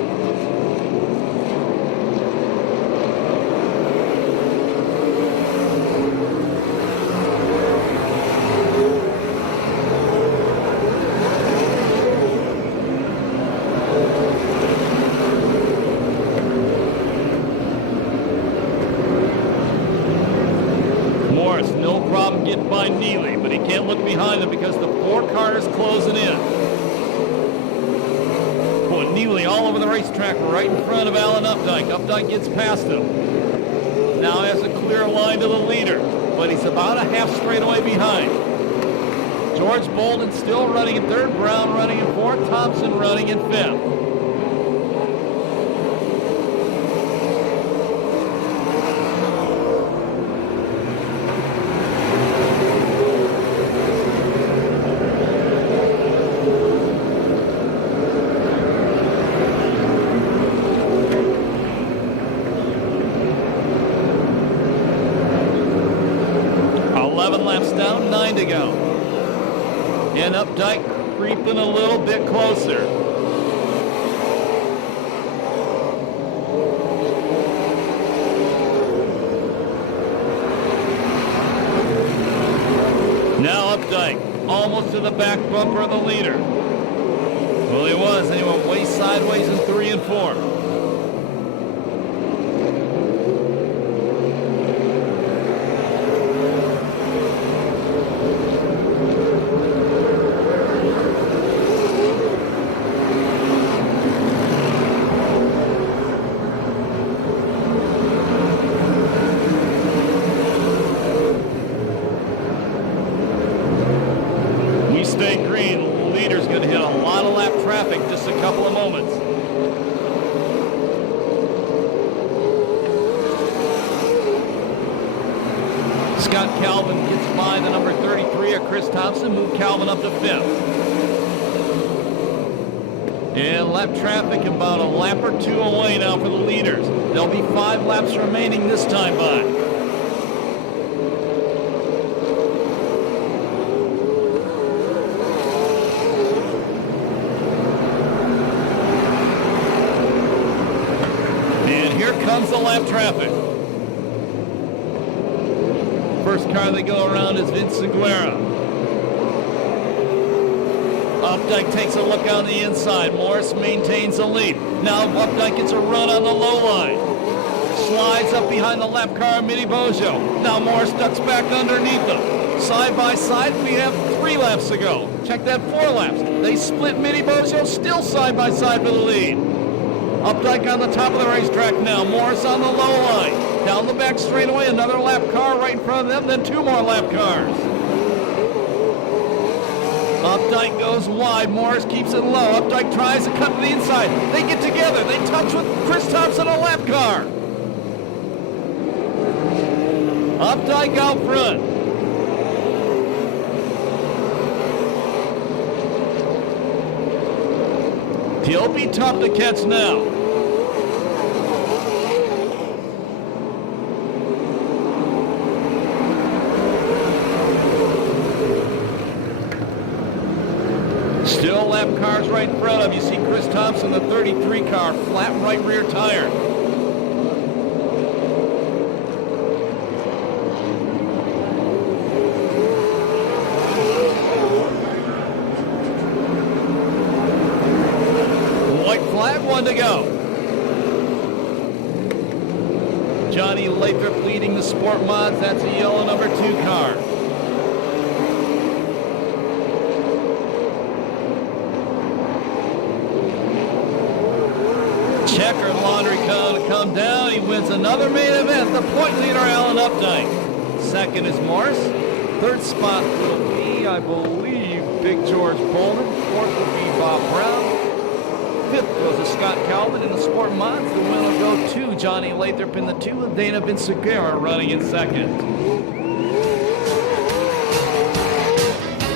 Morris, no problem getting by Neely, but he can't look behind him because the 4 car is closing in. Boy, Neely all over the racetrack right in front of Alan Updike. Updike gets past him. Now has a clear line to the leader, but he's about a half straightaway behind. George Bolden still running in 3rd, Brown running in 4th, Thompson running in 5th. Laps down, 9 to go. And Updike creeping a little bit closer. Now Updike, almost to the back bumper of the leader. Well, he was, and he went way sideways in 3 and 4. Stay green. The leader's going to hit a lot of lap traffic just a couple of moments. Scott Calvin gets by the number 33 of Chris Thompson. Move Calvin up to 5th. And lap traffic about a lap or 2 away now for the leaders. There'll be 5 laps remaining this time by. Comes the lap traffic. First car they go around is Vince Seguera. Updike takes a look on the inside. Morris maintains the lead. Now Updike gets a run on the low line. Slides up behind the lap car of Mitty Bojo. Now Morris ducks back underneath them. Side by side, we have 3 laps to go. Check that, 4 laps. They split Mitty Bojo, still side by side for the lead. Updike on the top of the racetrack now. Morris on the low line. Down the back straightaway, another lap car right in front of them, then 2 more lap cars. Updike goes wide. Morris keeps it low. Updike tries to cut to the inside. They get together. They touch with Chris Thompson, a lap car. Updike out front. He'll be tough to catch now. Still lap cars right in front of you. See Chris Thompson, the 33 car, flat right rear tire. Flag, 1 to go. Johnny Lathrop leading the sport mods. That's a yellow number 2 car. Decker and Laundry to come down. He wins another main event. The point leader, Alan Updike. Second is Morris. Third spot will be, I believe, Big George Bowman. Fourth will be Bob Brown. Fifth goes to Scott Calvin in the Sport Mods. The win will go to Johnny Lathrop in the 2 with Dana Vinciguerra running in second.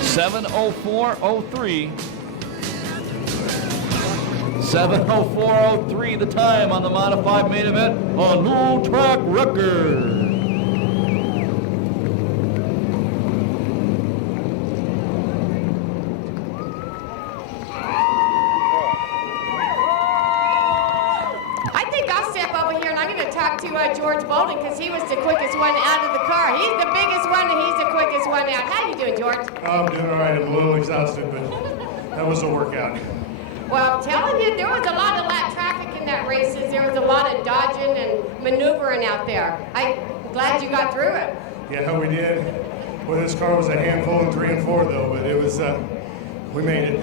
7:04:03. 7:04:03 the time on the modified main event on New Track Record. I think I'll step over here and I'm going to talk to George Bolden because he was the quickest one out of the car. He's the biggest one and he's the quickest one out. How you doing, George? I'm doing all right. I'm a little exhausted, but that was a workout. Well, I'm telling you, there was a lot of lap traffic in that races. There was a lot of dodging and maneuvering out there. I'm glad you got through it. Yeah, we did. Well, this car was a handful in 3 and 4, though, but it was, we made it.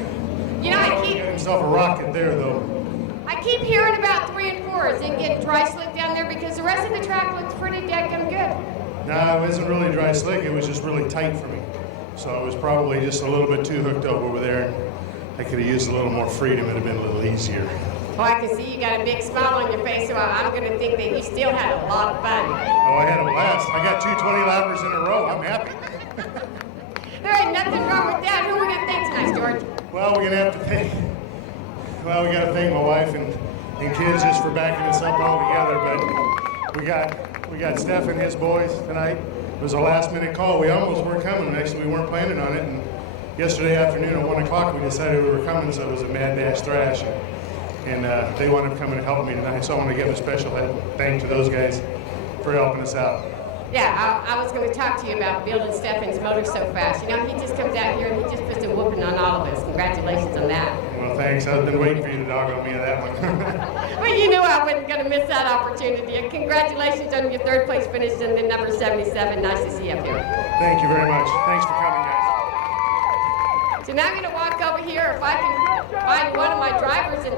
You know, I Got himself a rocket there, though. keep hearing about 3 and 4s and getting dry slick down there because the rest of the track looks pretty daggum good. No, it wasn't really dry slick. It was just really tight for me. So I was probably just a little bit too hooked up over there. I could have used a little more freedom. It would have been a little easier. Well, I can see you got a big smile on your face, so I'm going to think that you still had a lot of fun. Oh, I had a blast. I got 2 20-lappers in a row. I'm happy. There ain't nothing wrong with that. Who are we going to thank tonight, George? Well, we're going to have to thank, well, we got to thank my wife and kids just for backing us up all together. But we got Steph and his boys tonight. It was a last-minute call. We almost weren't coming. Actually, we weren't planning on it. And yesterday afternoon at 1 o'clock, we decided we were coming, so it was a mad dash thrash. And they wanted to come and help me tonight, so I want to give a special thank to those guys for helping us out. Yeah, I was going to talk to you about building Stefan's motor so fast. You know, he just comes out here and he just puts a whooping on all of us. Congratulations on that. Well, thanks. I've been waiting for you to dog on me on that one. Well, you knew I wasn't going to miss that opportunity. And congratulations on your 3rd place finish in the number 77. Nice to see you up here. Thank you very much. Thanks for coming, guys. So now I'm going to walk over here. If I can find one of my drivers, and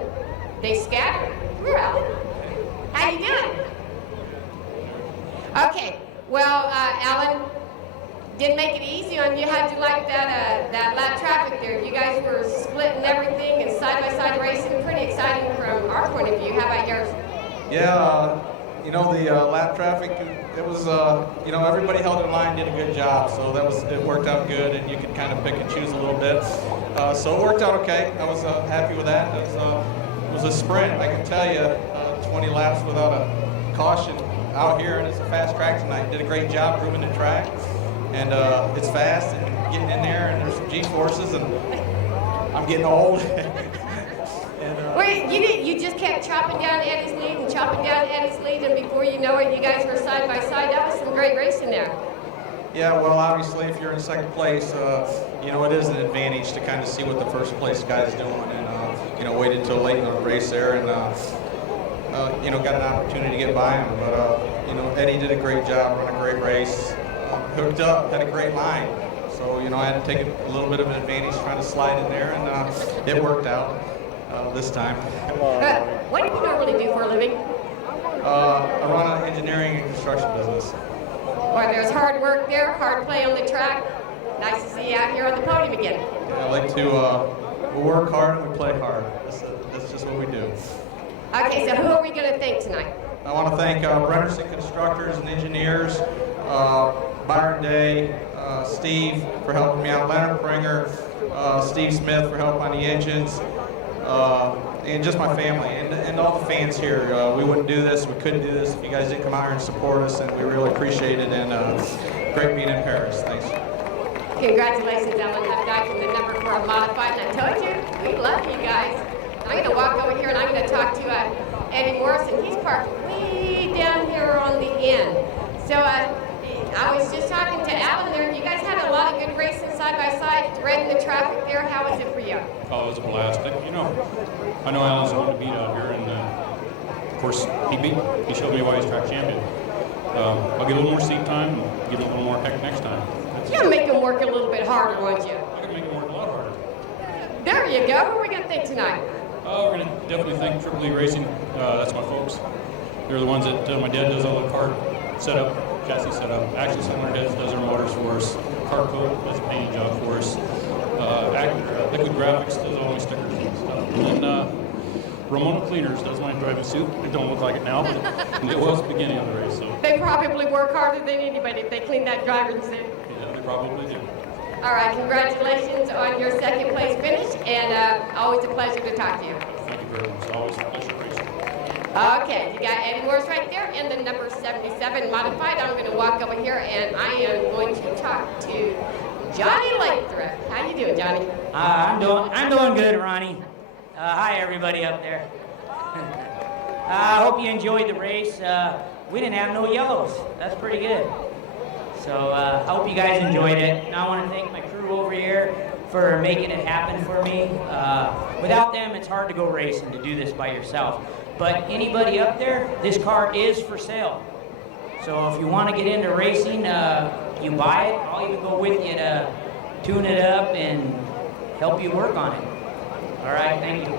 they scattered. Come here, Alan. How you doing? Okay. Well, Alan, didn't make it easy on you. How'd you like that lap traffic there? You guys were splitting everything and side-by-side racing. Pretty exciting from our point of view. How about yours? Yeah, you know, the lap traffic, it was, you know, everybody held in line, did a good job. So it worked out good, and you could kind of pick and choose a little bit. So it worked out okay. I was happy with that. It was a sprint. I can tell you, 20 laps without a caution out here, and it's a fast track tonight. Did a great job proving the track, and it's fast and getting in there, and there's some G-forces, and I'm getting old. Wait, you just kept chopping down Eddie's lead and chopping down Eddie's lead, and before you know it, you guys were side by side. That was some great racing there. Yeah, well, obviously, if you're in second place, you know, it is an advantage to kind of see what the first place guy's doing, and you know, waited until late in the race there, and you know, got an opportunity to get by him. But you know, Eddie did a great job, run a great race, hooked up, had a great line. So you know, I had to take a little bit of an advantage trying to slide in there, and it worked out this time. What do you normally do for a living? I run an engineering and construction business. Well, there's hard work there, hard play on the track. Nice to see you out here on the podium again. Yeah, I like to we work hard and we play hard. That's just what we do. Okay, so who are we going to thank tonight? I want to thank Brennerson Constructors and Engineers, Byron Day, Steve for helping me out, Leonard Pringer, Steve Smith for help on the engines, and just my family and all the fans here. We wouldn't do this, we couldn't do this if you guys didn't come out here and support us, and we really appreciate it, and great being in Paris. Thanks. Congratulations, Alan Updike, and the number 4 modified. And I told you, we love you guys. I'm going to walk over here and I'm going to talk to Eddie Morrison. He's parked way down here on the end. So I was just talking to Alan there. You guys had a lot of good racing side by side, threading the traffic there. How was it for you? Oh, it was a blast. You know, I know Alan's on to beat out here, and of course he showed me why he's track champion. I'll get a little more seat time and give it a little more heck next time. You'll make them work a little bit harder, won't you? I can make it work a lot harder. There you go. Who are we going to thank tonight? We're going to definitely thank Triple E Racing. That's my folks. They're the ones that my dad does all the car setup, chassis setup. Actually, someone does our motors for us. Car coat does a painting job for us. Liquid Graphics does all my stickers and stuff. And then Ramona Cleaners does my driving suit. It don't look like it now, but it was at the beginning of the race. So They probably work harder than anybody if they clean that driver's suit. yeah, they probably do. All right, congratulations on your second place finish, and always a pleasure to talk to you. Thank you very much. It's always a pleasure racing. Okay, you got Eddie Morris right there in the number 77 modified. I'm going to walk over here, and I am going to talk to Johnny Lathrop. How you doing, Johnny? I'm doing good, Ronnie. Hi, everybody up there. I hope you enjoyed the race. We didn't have no yellows. That's pretty good. So I hope you guys enjoyed it. And I want to thank my crew over here for making it happen for me. Without them, it's hard to go racing to do this by yourself. But anybody up there, this car is for sale. So if you want to get into racing, you buy it. I'll even go with you to tune it up and help you work on it. All right, thank you.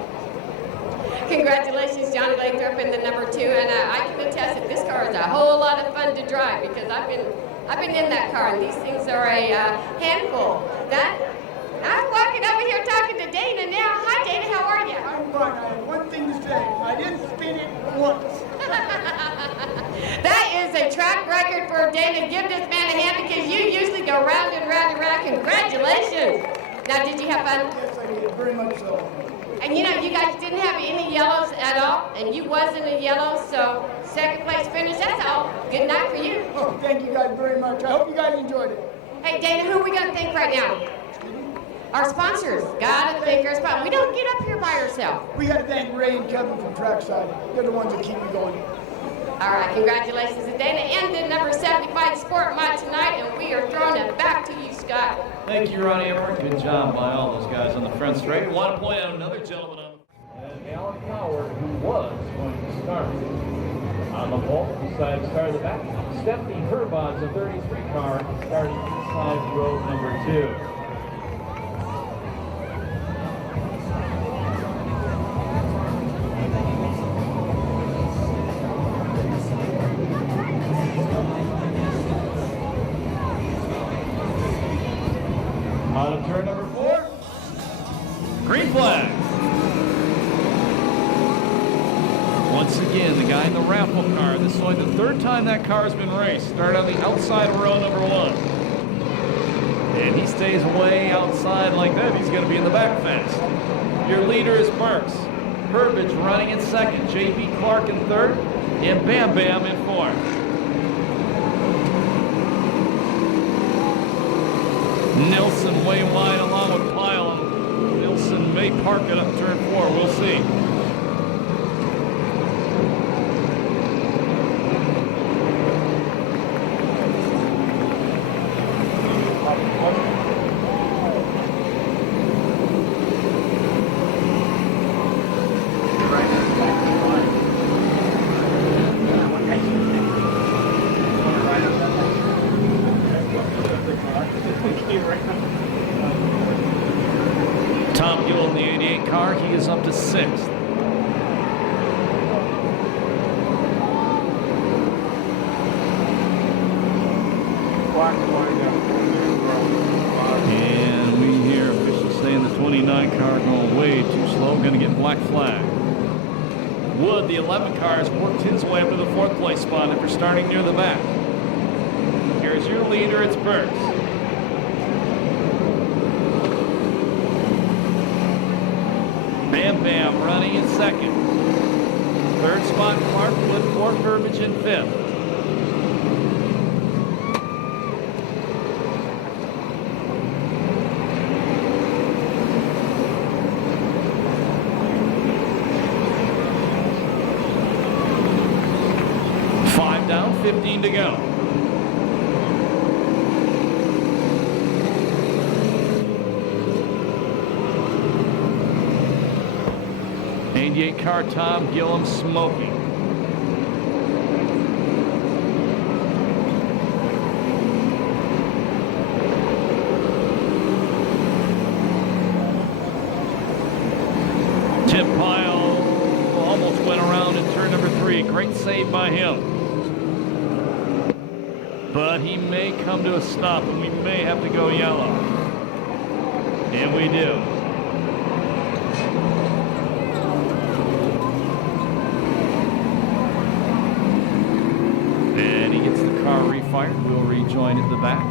Congratulations, Johnny Lathrop in the number 2, and I can attest that this car is a whole lot of fun to drive because I've been in that car, and these things are a handful. I'm walking over here talking to Dana now. Hi, Dana, how are you? I'm fine. I have one thing to say. I didn't spin it once. That is a track record for Dana. Give this man a hand because you usually go round and round and round. Congratulations. Now, did you have fun? Yes, I did. Very much so. And you know, you guys didn't have any yellows at all, and you wasn't a yellow, so second place finish, that's all. Good night for you. Oh, thank you guys very much. I hope you guys enjoyed it. Hey, Dana, who are we going to thank right now? Our sponsors. Gotta thank our sponsors. We don't get up here by ourselves. We got to thank Ray and Kevin from Trackside. They're the ones that keep me going. All right, congratulations to Dana and the number 75 Sport Mod tonight, and we are throwing it back to you, Scott. Thank you, Ronnie Everett. Good job by all those guys on the front straight. I want to point out another gentleman on And Alan Howard, who was going to start on the pole, decided to start at the back. Stephanie Herbod's a 33 car, starting inside row number 2. On to turn number 4. green flag. Once again, the guy in the raffle car. This is only the third time that car has been raced. Started on the outside of row number 1. And he stays way outside like that. He's going to be in the back fast. Your leader is Perris. Burbage running in second. J.B. Clark in third. And Bam Bam in fourth. Nilsson way wide along with Pyle. Nilsson may park it up turn 4. We'll see. Tom Buell in the 88 car, he is up to 6th. And we hear officials saying the 29 car going way too slow, going to get black flag. Wood, the 11 car, has worked his way up to the 4th place spot after starting near the back. Here's your leader, it's Perris. Bam Bam running in 2nd. 3rd spot, Clark, Wood, 4th, Burbage in 5th. Down, 15 to go. '88 car, Tom Gillum smoking. Tim Pyle 3. Great save by him. But he may come to a stop, and we may have to go yellow. And we do. And he gets the car refired. We'll rejoin at the back.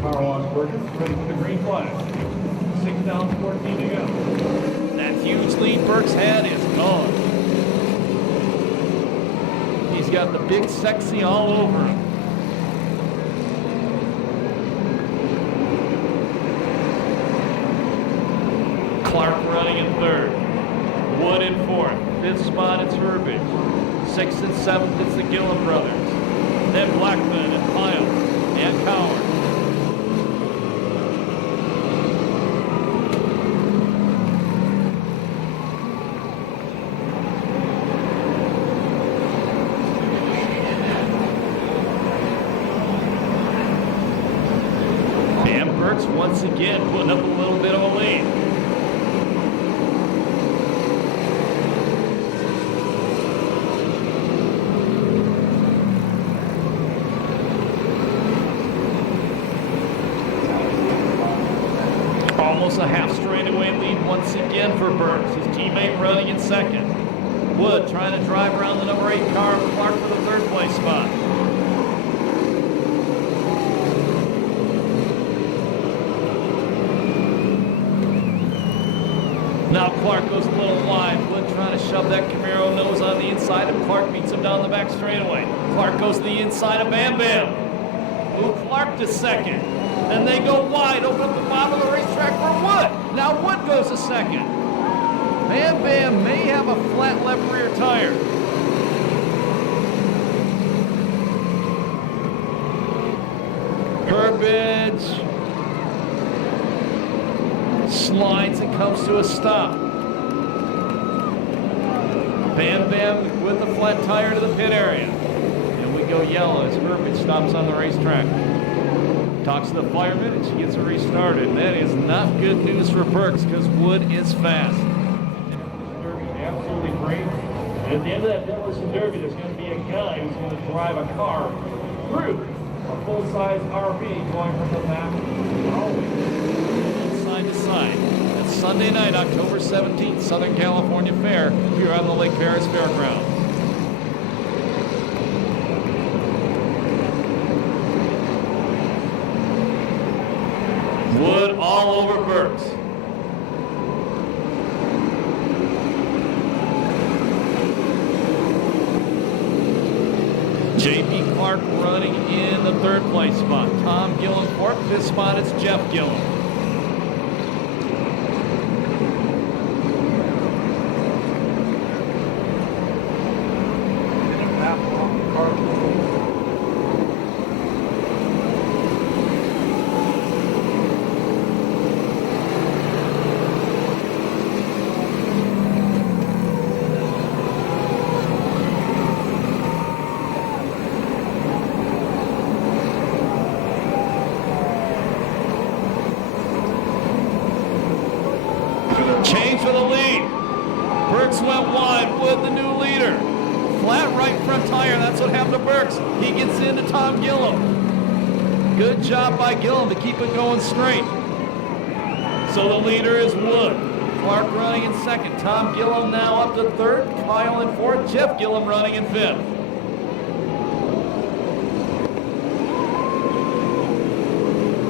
Car wash workers ready for the green flag. 6 down, 14 to go. That huge lead Burks had is gone. He's got the big sexy all over him. Clark running in 3rd. Wood in 4th. 5th spot, it's Herbage. 6th and 7th, it's the Gillum brothers. Then Blackman and Pyle and Coward. Once again putting up a little bit of a lead. Almost a half straightaway lead once again for Burks. His teammate running in 2nd. Wood trying to drive around the number 8 car of Clark for the 3rd place spot. Now Clark goes a little wide. Wood trying to shove that Camaro nose on the inside, and Clark meets him down the back straightaway. Clark goes to the inside of Bam Bam. Move Clark to 2nd. Then they go wide, open up the bottom of the racetrack for Wood. Now Wood goes to 2nd. Bam Bam may have a flat left rear tire. Herbage slides and comes to a stop. Bam Bam with the flat tire to the pit area. And we go yellow as Herbage stops on the racetrack. Talks to the fireman and she gets it restarted. That is not good news for Burks because Wood is fast. Absolutely great. And at the end of that demolition derby, there's going to be a guy who's going to drive a car through a full-size RV going from the back always. Side to side. That's Sunday night, October 17th, Southern California Fair here on the Lake Perris Fairgrounds. Wood all over Burks. J.P. Clark running in the 3rd place spot. Tom Gillum 4th. 5th spot, it's Jeff Gillum. Change for the lead. Burks went wide. Wood, the new leader. Flat right front tire. That's what happened to Burks. He gets into Tom Gillum. Good job by Gillum to keep it going straight. So the leader is Wood. Clark running in 2nd. Tom Gillum now up to 3rd. Kyle in 4th. Jeff Gillum running in 5th.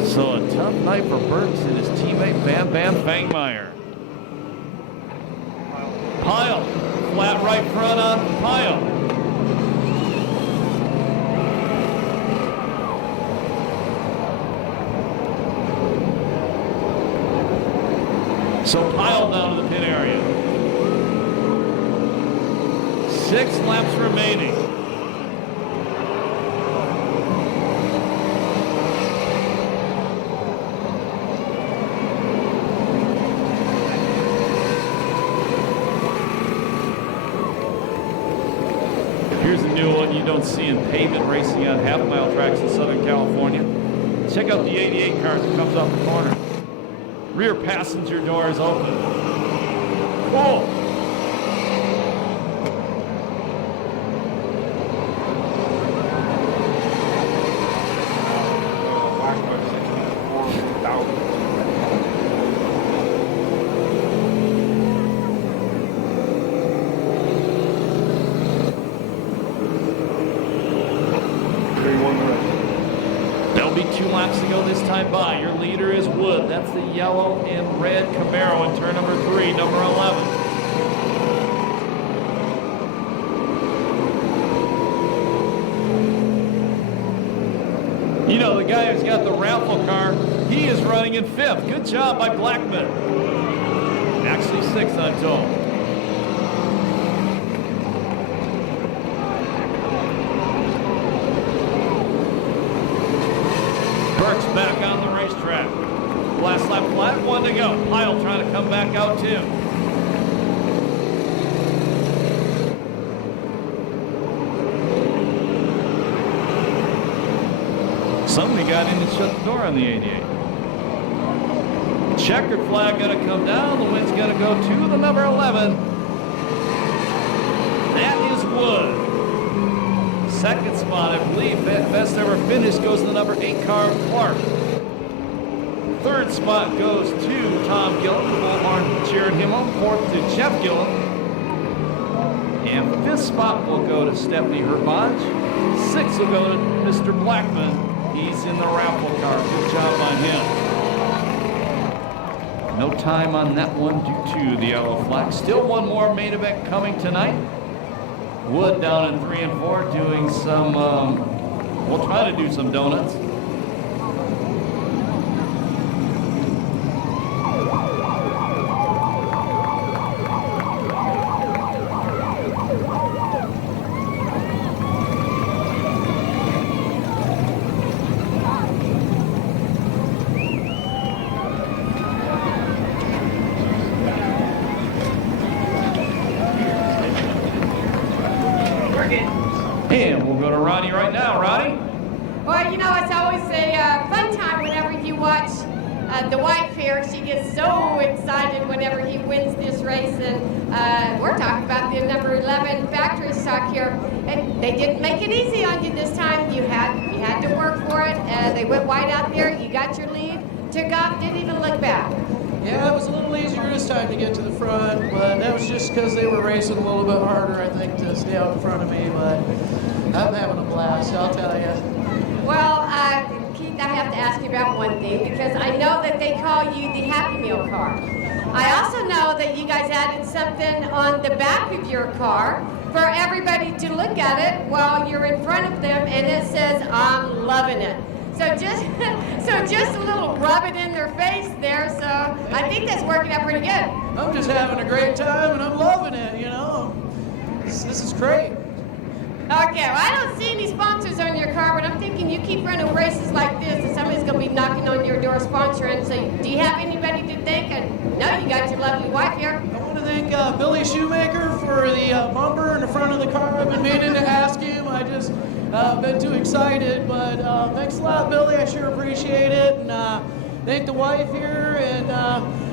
So a tough night for Burks and his teammate Bam Bam Fangmeyer. Pyle, flat right front on Pyle. So Pyle down to the pit area. 6 laps remaining. Here's a new one you don't see in pavement racing on half-mile tracks in Southern California. Check out the 88 car that comes off the corner. Rear passenger door is open. Cool. There'll be 2 laps to go this time by. Your leader is Wood. That's the yellow and red Camaro in turn number 3, number 11. You know, the guy who's got the raffle car, he is running in 5th. Good job by Blackman. Actually 6th, I'm told. Burke's back on the racetrack. Last lap flat, 1 to go. Pyle trying to come back out too. Somebody got in and shut the door on the 88. Checkered flag gonna come down. The wind's gonna go to the number 11. That is Wood. Second spot, I believe, best ever finish goes to the number 8 car, Clark. Third spot goes to Tom Gillen. Bullhorn cheered him on. 4th to Jeff Gillen. And 5th spot will go to Stephanie Herbage. 6th will go to Mr. Blackman. He's in the raffle car. Good job on him. No time on that one due to the yellow flag. Still one more main event coming tonight. Wood down in 3 and 4 doing some, we'll try to do some donuts. And we'll go to Ronnie right now. Ronnie? Well, you know, it's always a fun time whenever you watch the wife here. She gets so excited whenever he wins this race. And we're talking about the number 11 factory stock here. And they didn't make it easy on you this time. You had to work for it. They went wide out there. You got your lead. Took off. Didn't even look back. Yeah, it was a little easier this time to get to the front, but that was just because they were racing a little bit harder, I think, to stay out in front of me. But I'm having a blast, I'll tell you. Well, Keith, I have to ask you about one thing, because I know that they call you the Happy Meal car. I also know that you guys added something on the back of your car for everybody to look at it while you're in front of them, and it says, "I'm loving it." So just a little rub it in their face there. So I think that's working out pretty good. I'm just having a great time, and I'm loving it, you know. This is great. Okay, well, I don't see any sponsors on your car, but I'm thinking you keep running races like this, and somebody's going to be knocking on your door sponsoring. So do you have anybody to thank? And no, you got your lovely wife here. I want to thank Billy Shoemaker for the bumper in the front of the car. I've been meaning to ask him. I just been too excited, but thanks a lot, Billy. I sure appreciate it. And thank the wife here and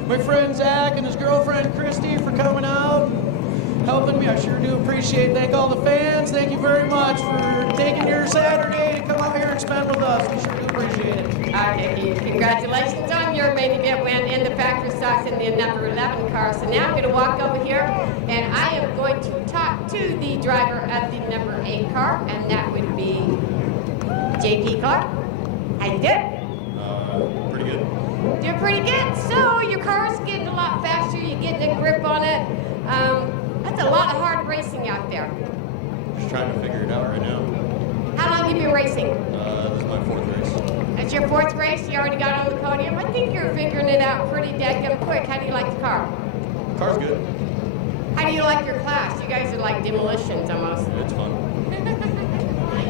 my friend Zach and his girlfriend Christy for coming out and helping me. I sure do appreciate it. Thank all the fans. Thank you very much for taking your Saturday to come out here and spend with us. We sure do appreciate it. Okay, Keith, congratulations on your main event win in the factory stocks in the number 11 car. So now I'm going to walk over here, and I am going to talk to the driver of the number 8 car, and that would be JP Clark. How you doing? Pretty good. Doing pretty good. So your car's getting a lot faster. You're getting a grip on it. That's a lot of hard racing out there. Just trying to figure it out right now. How long have you been racing? This is my 4th race. It's your 4th race. You already got on the podium. I think you're figuring it out pretty daggum quick. How do you like the car? Car's good. How do you like your class? You guys are like demolitions almost. It's fun.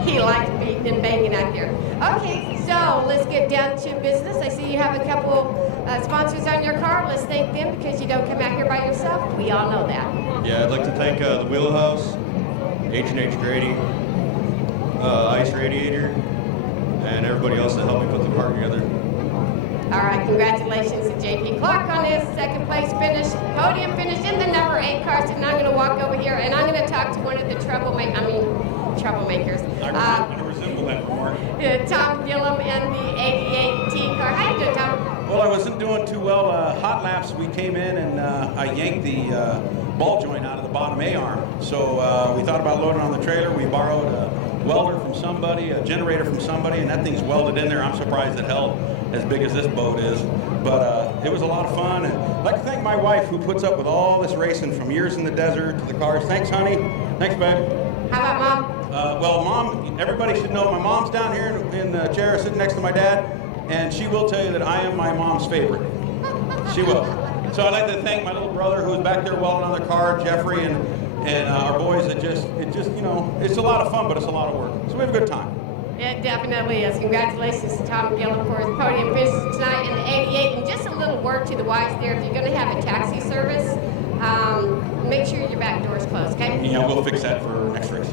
He likes beating and banging out there. Okay, so let's get down to business. I see you have a couple sponsors on your car. Let's thank them because you don't come out here by yourself. We all know that. Yeah, I'd like to thank the Wheelhouse, H&H Grady, Ice Radiator, and everybody else that helped me put the car together. All right, congratulations to J.P. Clark on his second place finish, podium finish in the number 8 car. So now I'm going to walk over here and I'm going to talk to one of the troublemakers. I resemble that remark. Tom Gillum in the 88T car. How you doing, Tom? Well, I wasn't doing too well. Hot laps, we came in and I yanked the ball joint out of the bottom A-arm. So we thought about loading on the trailer. We borrowed a welder from somebody, a generator from somebody, and that thing's welded in there. I'm surprised it held as big as this boat is. But it was a lot of fun. And I'd like to thank my wife who puts up with all this racing from years in the desert to the cars. Thanks, honey. Thanks, babe. How about Mom? Well, Mom, everybody should know my mom's down here in the chair sitting next to my dad, and she will tell you that I am my mom's favorite. She will. So I'd like to thank my little brother who's back there welding on the car, Jeffrey, and our boys. It just, you know, it's a lot of fun, but it's a lot of work. So we have a good time. It definitely is. Congratulations to Tom Gillum for his podium finish tonight in the 88. And just a little word to the wives there, if you're going to have a taxi service, make sure your back door is closed, okay? Yeah, we'll fix that for next race.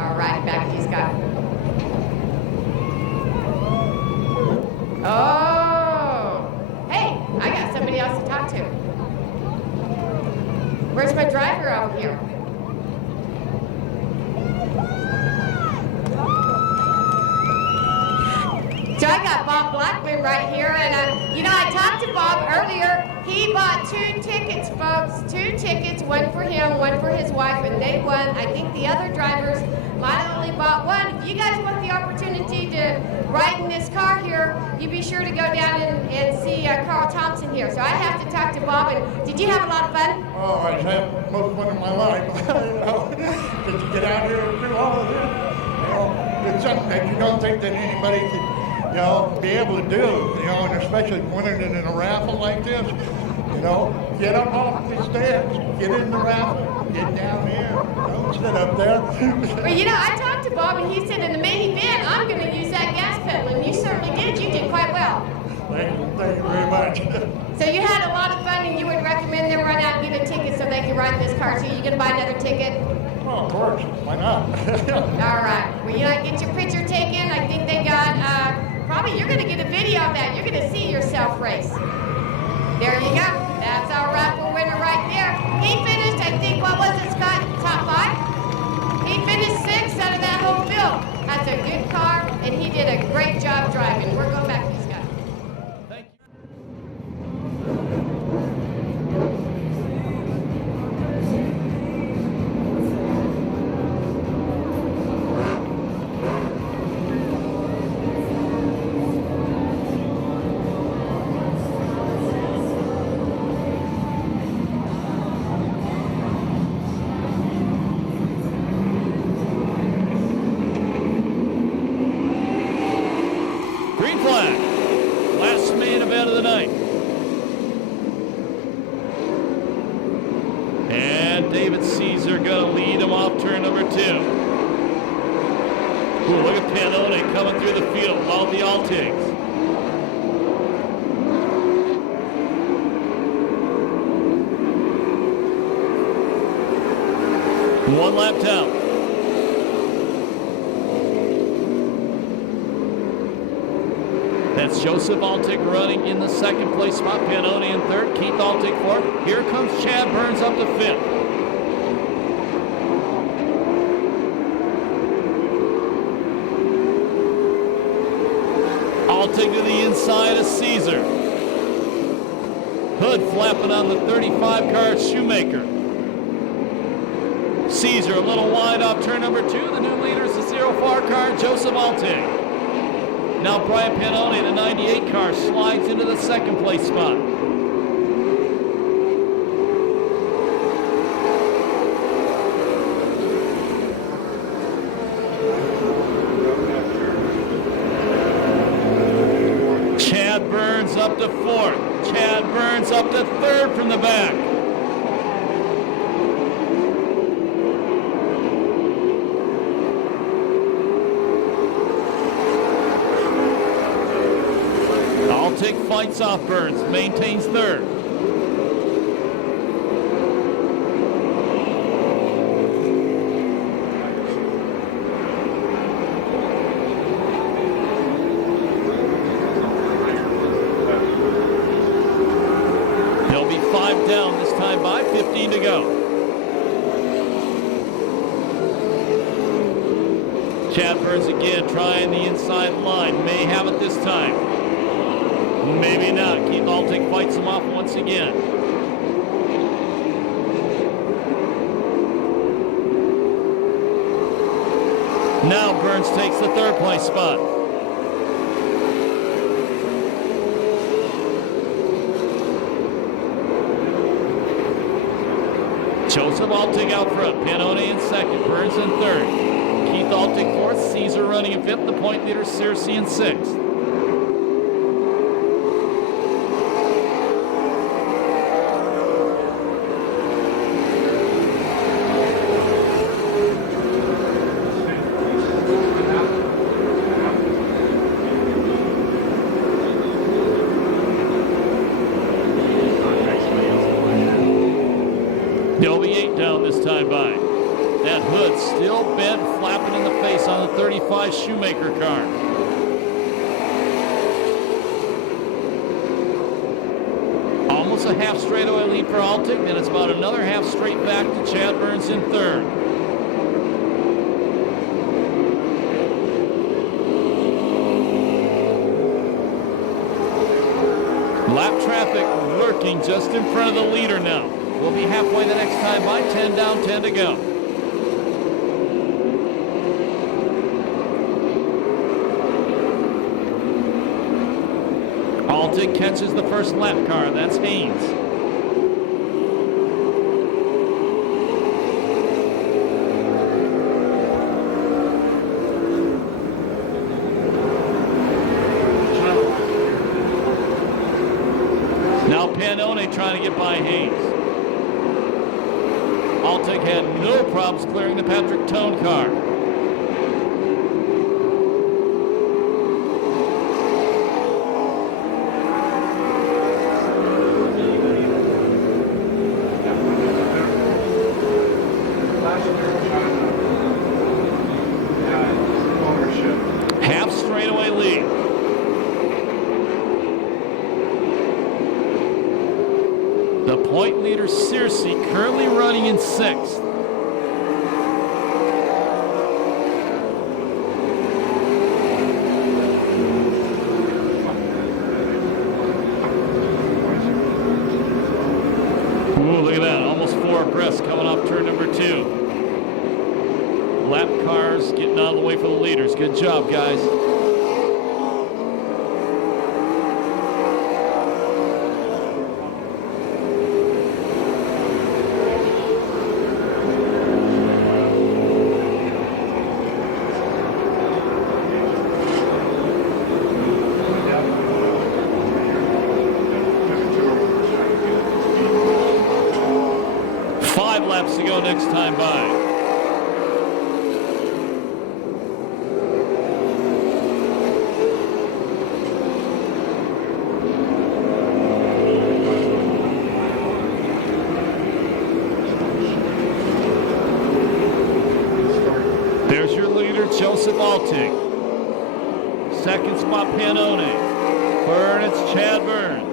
All right, back to you, Scott. Oh, hey, I got somebody else to talk to. Where's my driver over here? So I got Bob Blackman right here, and you know, I talked to Bob earlier. He bought 2 tickets, folks, 2 tickets, one for him, one for his wife, and they won. I think the other drivers might have only bought one. If you guys want the opportunity to ride in this car here, you be sure to go down and see Carl Thompson here. So I have to talk to Bob. And did you have a lot of fun? Oh, I had most fun in my life. You know, just to get out here and do all of this. You know, it's something that you don't think that anybody could, you know, be able to do. You know, and especially winning it in a raffle like this. You know, get up off the steps, get in the raffle, get down here. Don't sit up there. Well, you know, I talked to Bob, and he said in the main event, I'm going to use that gas pedal, and you certainly did. You did quite well. Thank you very much. So you had a lot of fun, and you would recommend them run out and get a ticket so they can ride this car. So you going to buy another ticket? Oh, of course. Why not? All right. Well, you know, get your picture taken. I think they got, probably you're going to get a video of that. You're going to see yourself race. There you go. That's our raffle winner right there. He finished, I think, what was it, Scott? Top 5? He finished 6th out of that whole field. That's a good car, and he did a great job driving. We're going back to you, Scott. Thank you. Green flag. Last main event of the night. And David Caesar going to lead him off turn number 2. Ooh, look at Panone coming through the field. All the Altigs. One lap down. That's Joseph Altig running in the 2nd place spot. Panone in 3rd. Keith Altig 4th. Here comes Chad Burns up to 5th. Altig to the inside of Caesar. Hood flapping on the 35 car Shoemaker. Caesar a little wide off turn number 2. The new leader is the 04 car Joseph Altig. Now Brian Panone, the 98 car, slides into the 2nd place spot. Chad Burns up to 4th. Chad Burns up to 3rd from the back. Altig fights off Burns, maintains 3rd. 2:15 to go. Chad Burns again trying the inside line. May have it this time. Maybe not. Keith Altig fights him off once again. Now Burns takes the third place spot. Joseph Altig out front. Panone in second. Burns in third. Keith Altig fourth. Caesar running in fifth. The point leader Searcy in sixth. There'll be 8 down this time by. That hood still bent, flapping in the face on the 35 Shoemaker car. Almost a half straightaway lead for Altig, then it's about another half straight back to Chad Burns in third. Lap traffic lurking just in front of the leader now. We'll be halfway the next time by. 10 down, 10 to go. Altig catches the first lap car. That's Haynes. Now Panone trying to get by Haynes. Altig had no problems clearing the Patrick Tone car. Half straightaway lead. The point leader, Searcy, currently running in sixth. Ooh, look at that. Almost 4 abreast coming off turn number 2. Lap cars getting out of the way for the leaders. Good job, guys. Laps to go next time by. There's your leader, Joseph Altig. Second spot, Panone. Third, it's Chad Burns.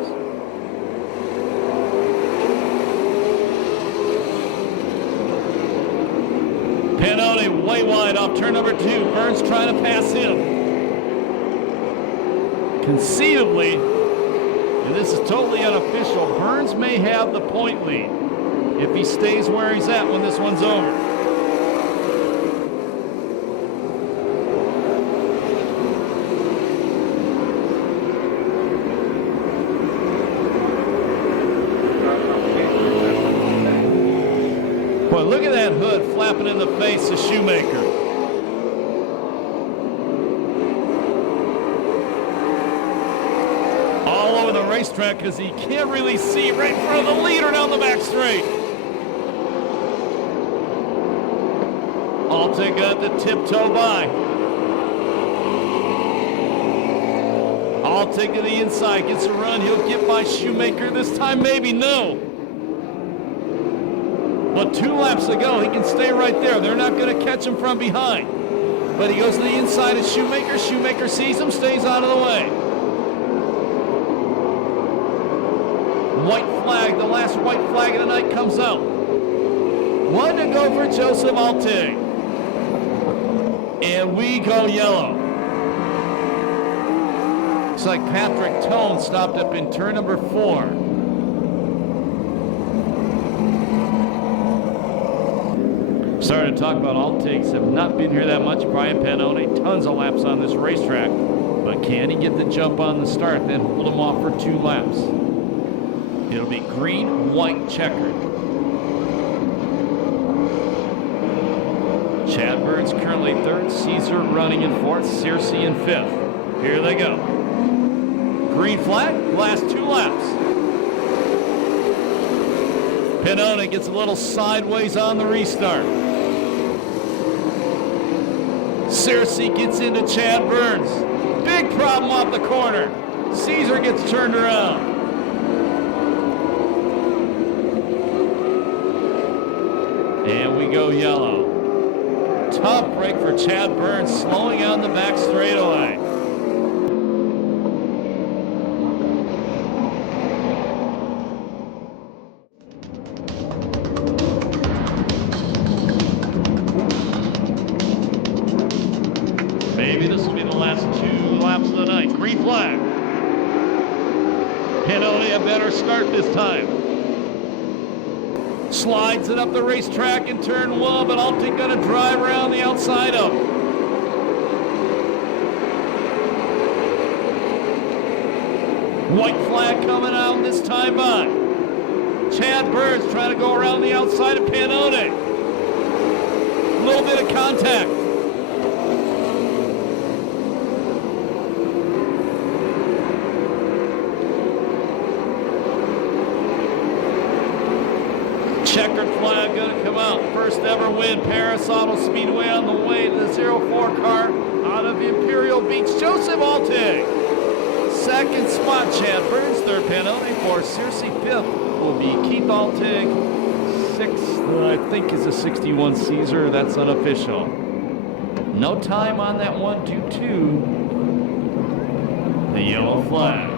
Panone way wide off turn number 2. Burns trying to pass him. Conceivably, and this is totally unofficial, Burns may have the point lead if he stays where he's at when this one's over. Boy, look at that hood flapping in the face of Shoemaker. All over the racetrack because he can't really see right in front of the leader down the back straight. Altig got the tiptoe by. Altig to the inside, gets a run. He'll get by Shoemaker this time, maybe no. But 2 laps to go, he can stay right there. They're not going to catch him from behind. But he goes to the inside of Shoemaker. Shoemaker sees him, stays out of the way. White flag, the last white flag of the night comes out. One to go for Joseph Altig. And we go yellow. Looks like Patrick Tone stopped up in turn number 4. Started to talk about Altigs, have not been here that much. Brian Pannone, tons of laps on this racetrack. But can he get the jump on the start, then hold him off for 2 laps? It'll be green, white, checkered. Chad Burns currently 3rd, Caesar running in 4th, Searcy in 5th. Here they go. Green flag, last 2 laps. Pannone gets a little sideways on the restart. Searcy gets into Chad Burns. Big problem off the corner. Caesar gets turned around. And we go yellow. Tough break for Chad Burns, slowing on the back straightaway. Maybe this will be the last 2 laps of the night. Green flag. Pannone a better start this time. Slides it up the racetrack in turn 1, but Altig gonna drive around the outside of him. White flag coming out this time by. Chad Burns trying to go around the outside of Pannone. A little bit of contact. Checkered flag gonna come out. First ever win, Perris Auto Speedway on the way to the 04 car out of Imperial Beach. Joseph Altig. 2nd spot, Chad Burns. 3rd, Pannone. 4th, Searcy. 5th will be Keith Altig. 6th, I think, is a 61 Caesar. That's unofficial. No time on that 1, 2, 2. The yellow flags.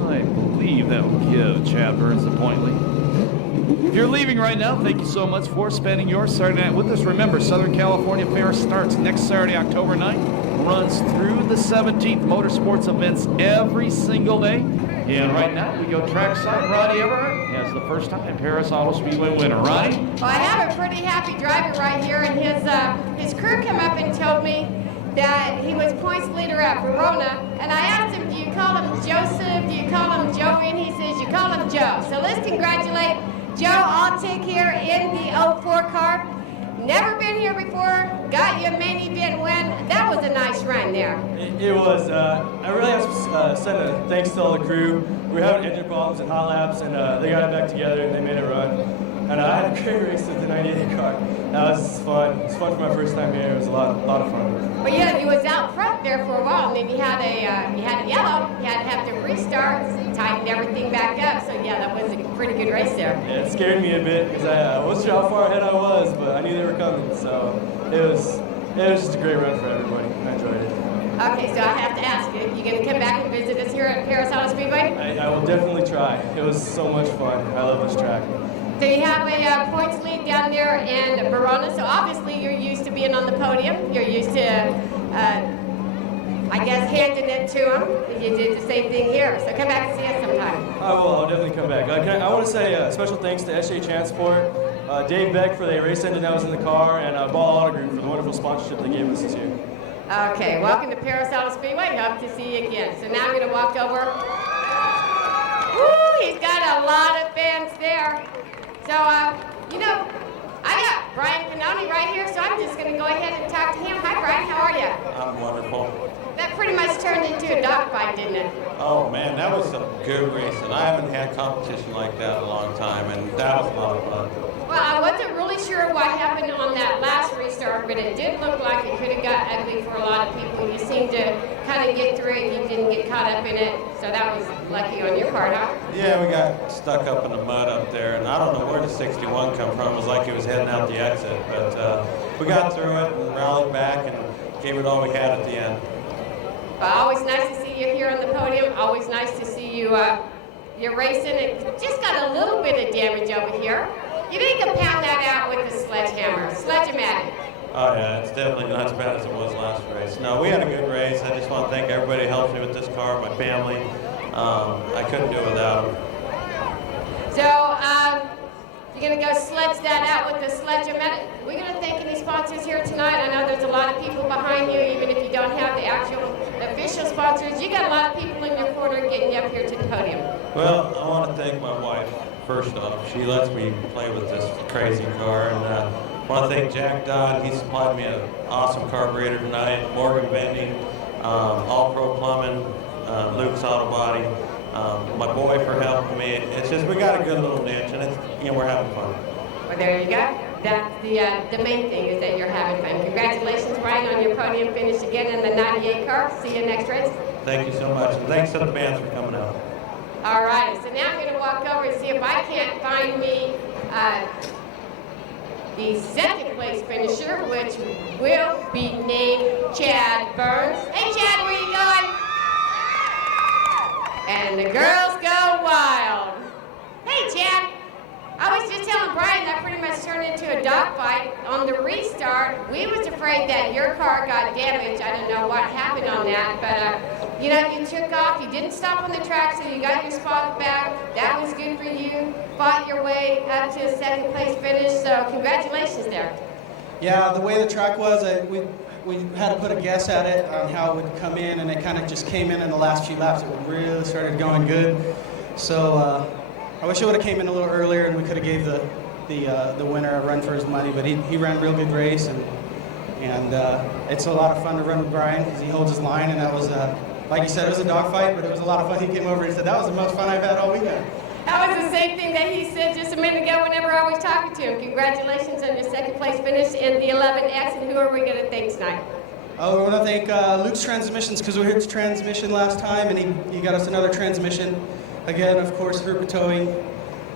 I believe that will give Chad Burns the point lead. If you're leaving right now, thank you so much for spending your Saturday night with us. Remember, Southern California Fair starts next Saturday, October 9th, runs through the 17th. Motorsports events every single day. And right now, we go trackside. Ronnie Everett has the first time Perris Auto Speedway winner. Ronnie? Well, I have a pretty happy driver right here, and his crew came up and told me that he was points leader at Verona, and I asked him, do you call him Joseph, do you call him Joey, and he says, you call him Joe. So let's congratulate Joe Altig here in the 04 car. Never been here before, got you a main event win. That was a nice run there. It was. I really have to send a thanks to all the crew. We were having engine problems and hot laps, and they got it back together and they made it run. And I had a great race with the 98 car. That was fun. It was fun for my first time here. It was a lot of fun. Well, yeah, you was out front there for a while, and then you had a yellow. You had to have to restart, tighten everything back up. So yeah, that was a pretty good race there. Yeah, it scared me a bit because I wasn't sure how far ahead I was, but I knew they were coming. So it was just a great run for everybody. I enjoyed it. Okay, so I have to ask you, you going to come back and visit us here at Perris Auto Speedway? I will definitely try. It was so much fun. I love this track. So you have a points lead down there in Verona, so obviously you're used to being on the podium. You're used to, I guess, handing it to them. You did the same thing here, so come back and see us sometime. I will. I'll definitely come back. I want to say special thanks to SJ Transport, Dave Beck for the race engine that was in the car, and Ball Auto Group for the wonderful sponsorship they gave us this year. Okay, welcome to Perris Auto Speedway. Hope to see you again. So now I'm going to walk over. Woo, he's got a lot of fans there. So, you know, I got Brian Pannone right here, so I'm just going to go ahead and talk to him. Hi, Brian. How are you? I'm wonderful. That pretty much turned into a dogfight, didn't it? Oh, man, that was some good racing. I haven't had competition like that in a long time, and that was a lot of fun. Well, I wasn't really wasn't sure what happened on that last restart, but it did look like it could have got ugly for a lot of people. You seemed to kind of get through it. You didn't get caught up in it, so that was lucky on your part, huh? Yeah, we got stuck up in the mud up there, and I don't know where the 61 come from. It was like he was heading out the exit, but we got through it and rallied back and gave it all we had at the end. Well, always nice to see you here on the podium. Always nice to see you. You're racing. It just got a little bit of damage over here. You need to pound that out with the sledgehammer. Sledge-o-matic. Oh yeah, it's definitely not as bad as it was last race. No, we had a good race. I just want to thank everybody who helped me with this car, my family. I couldn't do it without them. So, you're going to go sledge that out with the sledge-o-matic. We're going to thank any sponsors here tonight. I know there's a lot of people behind you, even if you don't have the actual official sponsors. You got a lot of people in your corner getting you up here to the podium. Well, I want to thank my wife, first off. She lets me play with this crazy car. And I want to thank Jack Dodd. He supplied me an awesome carburetor tonight. Morgan Vending, All Pro Plumbing, Luke's Auto Body. My boy for helping me. It's just, we got a good little niche, and it's, we're having fun. Well, there you go. That's the main thing, is that you're having fun. Congratulations, Brian, on your podium finish again in the 98 car. See you next race. Thank you so much, and thanks to the fans for coming out. All right, so now I'm going to walk over and see if I can't find me the second place finisher, which will be named Chad Burns. Hey, Chad, where you going? And the girls go wild. Hey, Chad. I was just telling Brian that pretty much turned into a dogfight. On the restart, we was afraid that your car got damaged. I don't know what happened on that, but you took off. You didn't stop on the track, so you got your spot back. That was good for you. Fought your way up to a second place finish, so congratulations there. Yeah, the way the track was, we had to put a guess at it on how it would come in, and it kind of just came in the last few laps. It really started going good. So I wish it would have came in a little earlier, and we could have gave the winner a run for his money. But he ran a real good race, and it's a lot of fun to run with Brian because he holds his line, and that was like you said, it was a dogfight, but it was a lot of fun. He came over and said that was the most fun I've had all weekend. That was the same thing that he said just a minute ago whenever I was talking to him. Congratulations on your second place finish in the 11X, and who are we going to thank tonight? Oh, we want to thank Luke's Transmissions, because we heard his transmission last time, and he got us another transmission. Again, of course, Herb Towing,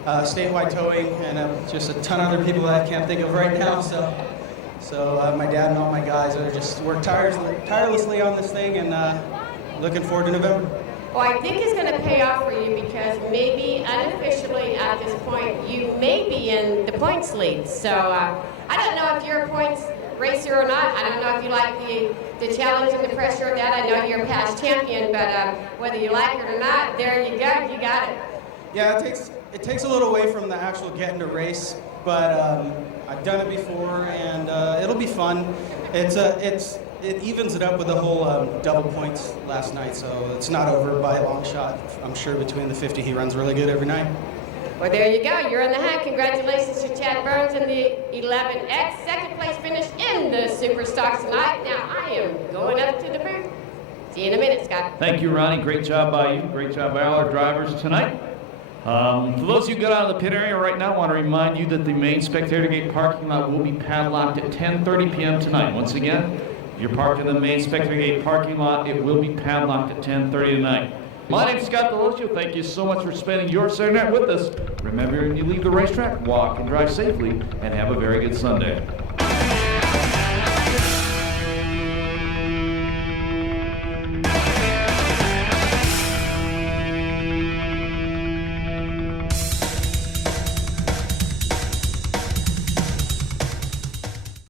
Statewide Towing, and just a ton of other people that I can't think of right now. So my dad and all my guys are just worked tirelessly on this thing, and looking forward to November. Well, I think it's going to pay off for you, because maybe unofficially at this point, you may be in the points lead. So I don't know if you're a points racer or not. I don't know if you like the challenge and the pressure of that. I know you're a past champion, but whether you like it or not, there you go. You got it. Yeah, it takes a little away from the actual getting to race, but I've done it before, and it'll be fun. It evens it up with the whole double points last night, so it's not over by a long shot. I'm sure between the 50, he runs really good every night. Well, there you go. You're in the hunt. Congratulations to Chad Burns in the 11X. Second place finish in the Super Stocks tonight. Now, I am going up to the booth. See you in a minute, Scott. Thank you, Ronnie. Great job by you. Great job by all our drivers tonight. For those of you who got out of the pit area right now, I want to remind you that the main spectator gate parking lot will be padlocked at 10:30 p.m. tonight. Once again, if you're parked in the main spectator gate parking lot, it will be padlocked at 10:30 tonight. My name's Scott Delosio. Thank you so much for spending your Saturday night with us. Remember, when you leave the racetrack, walk and drive safely, and have a very good Sunday.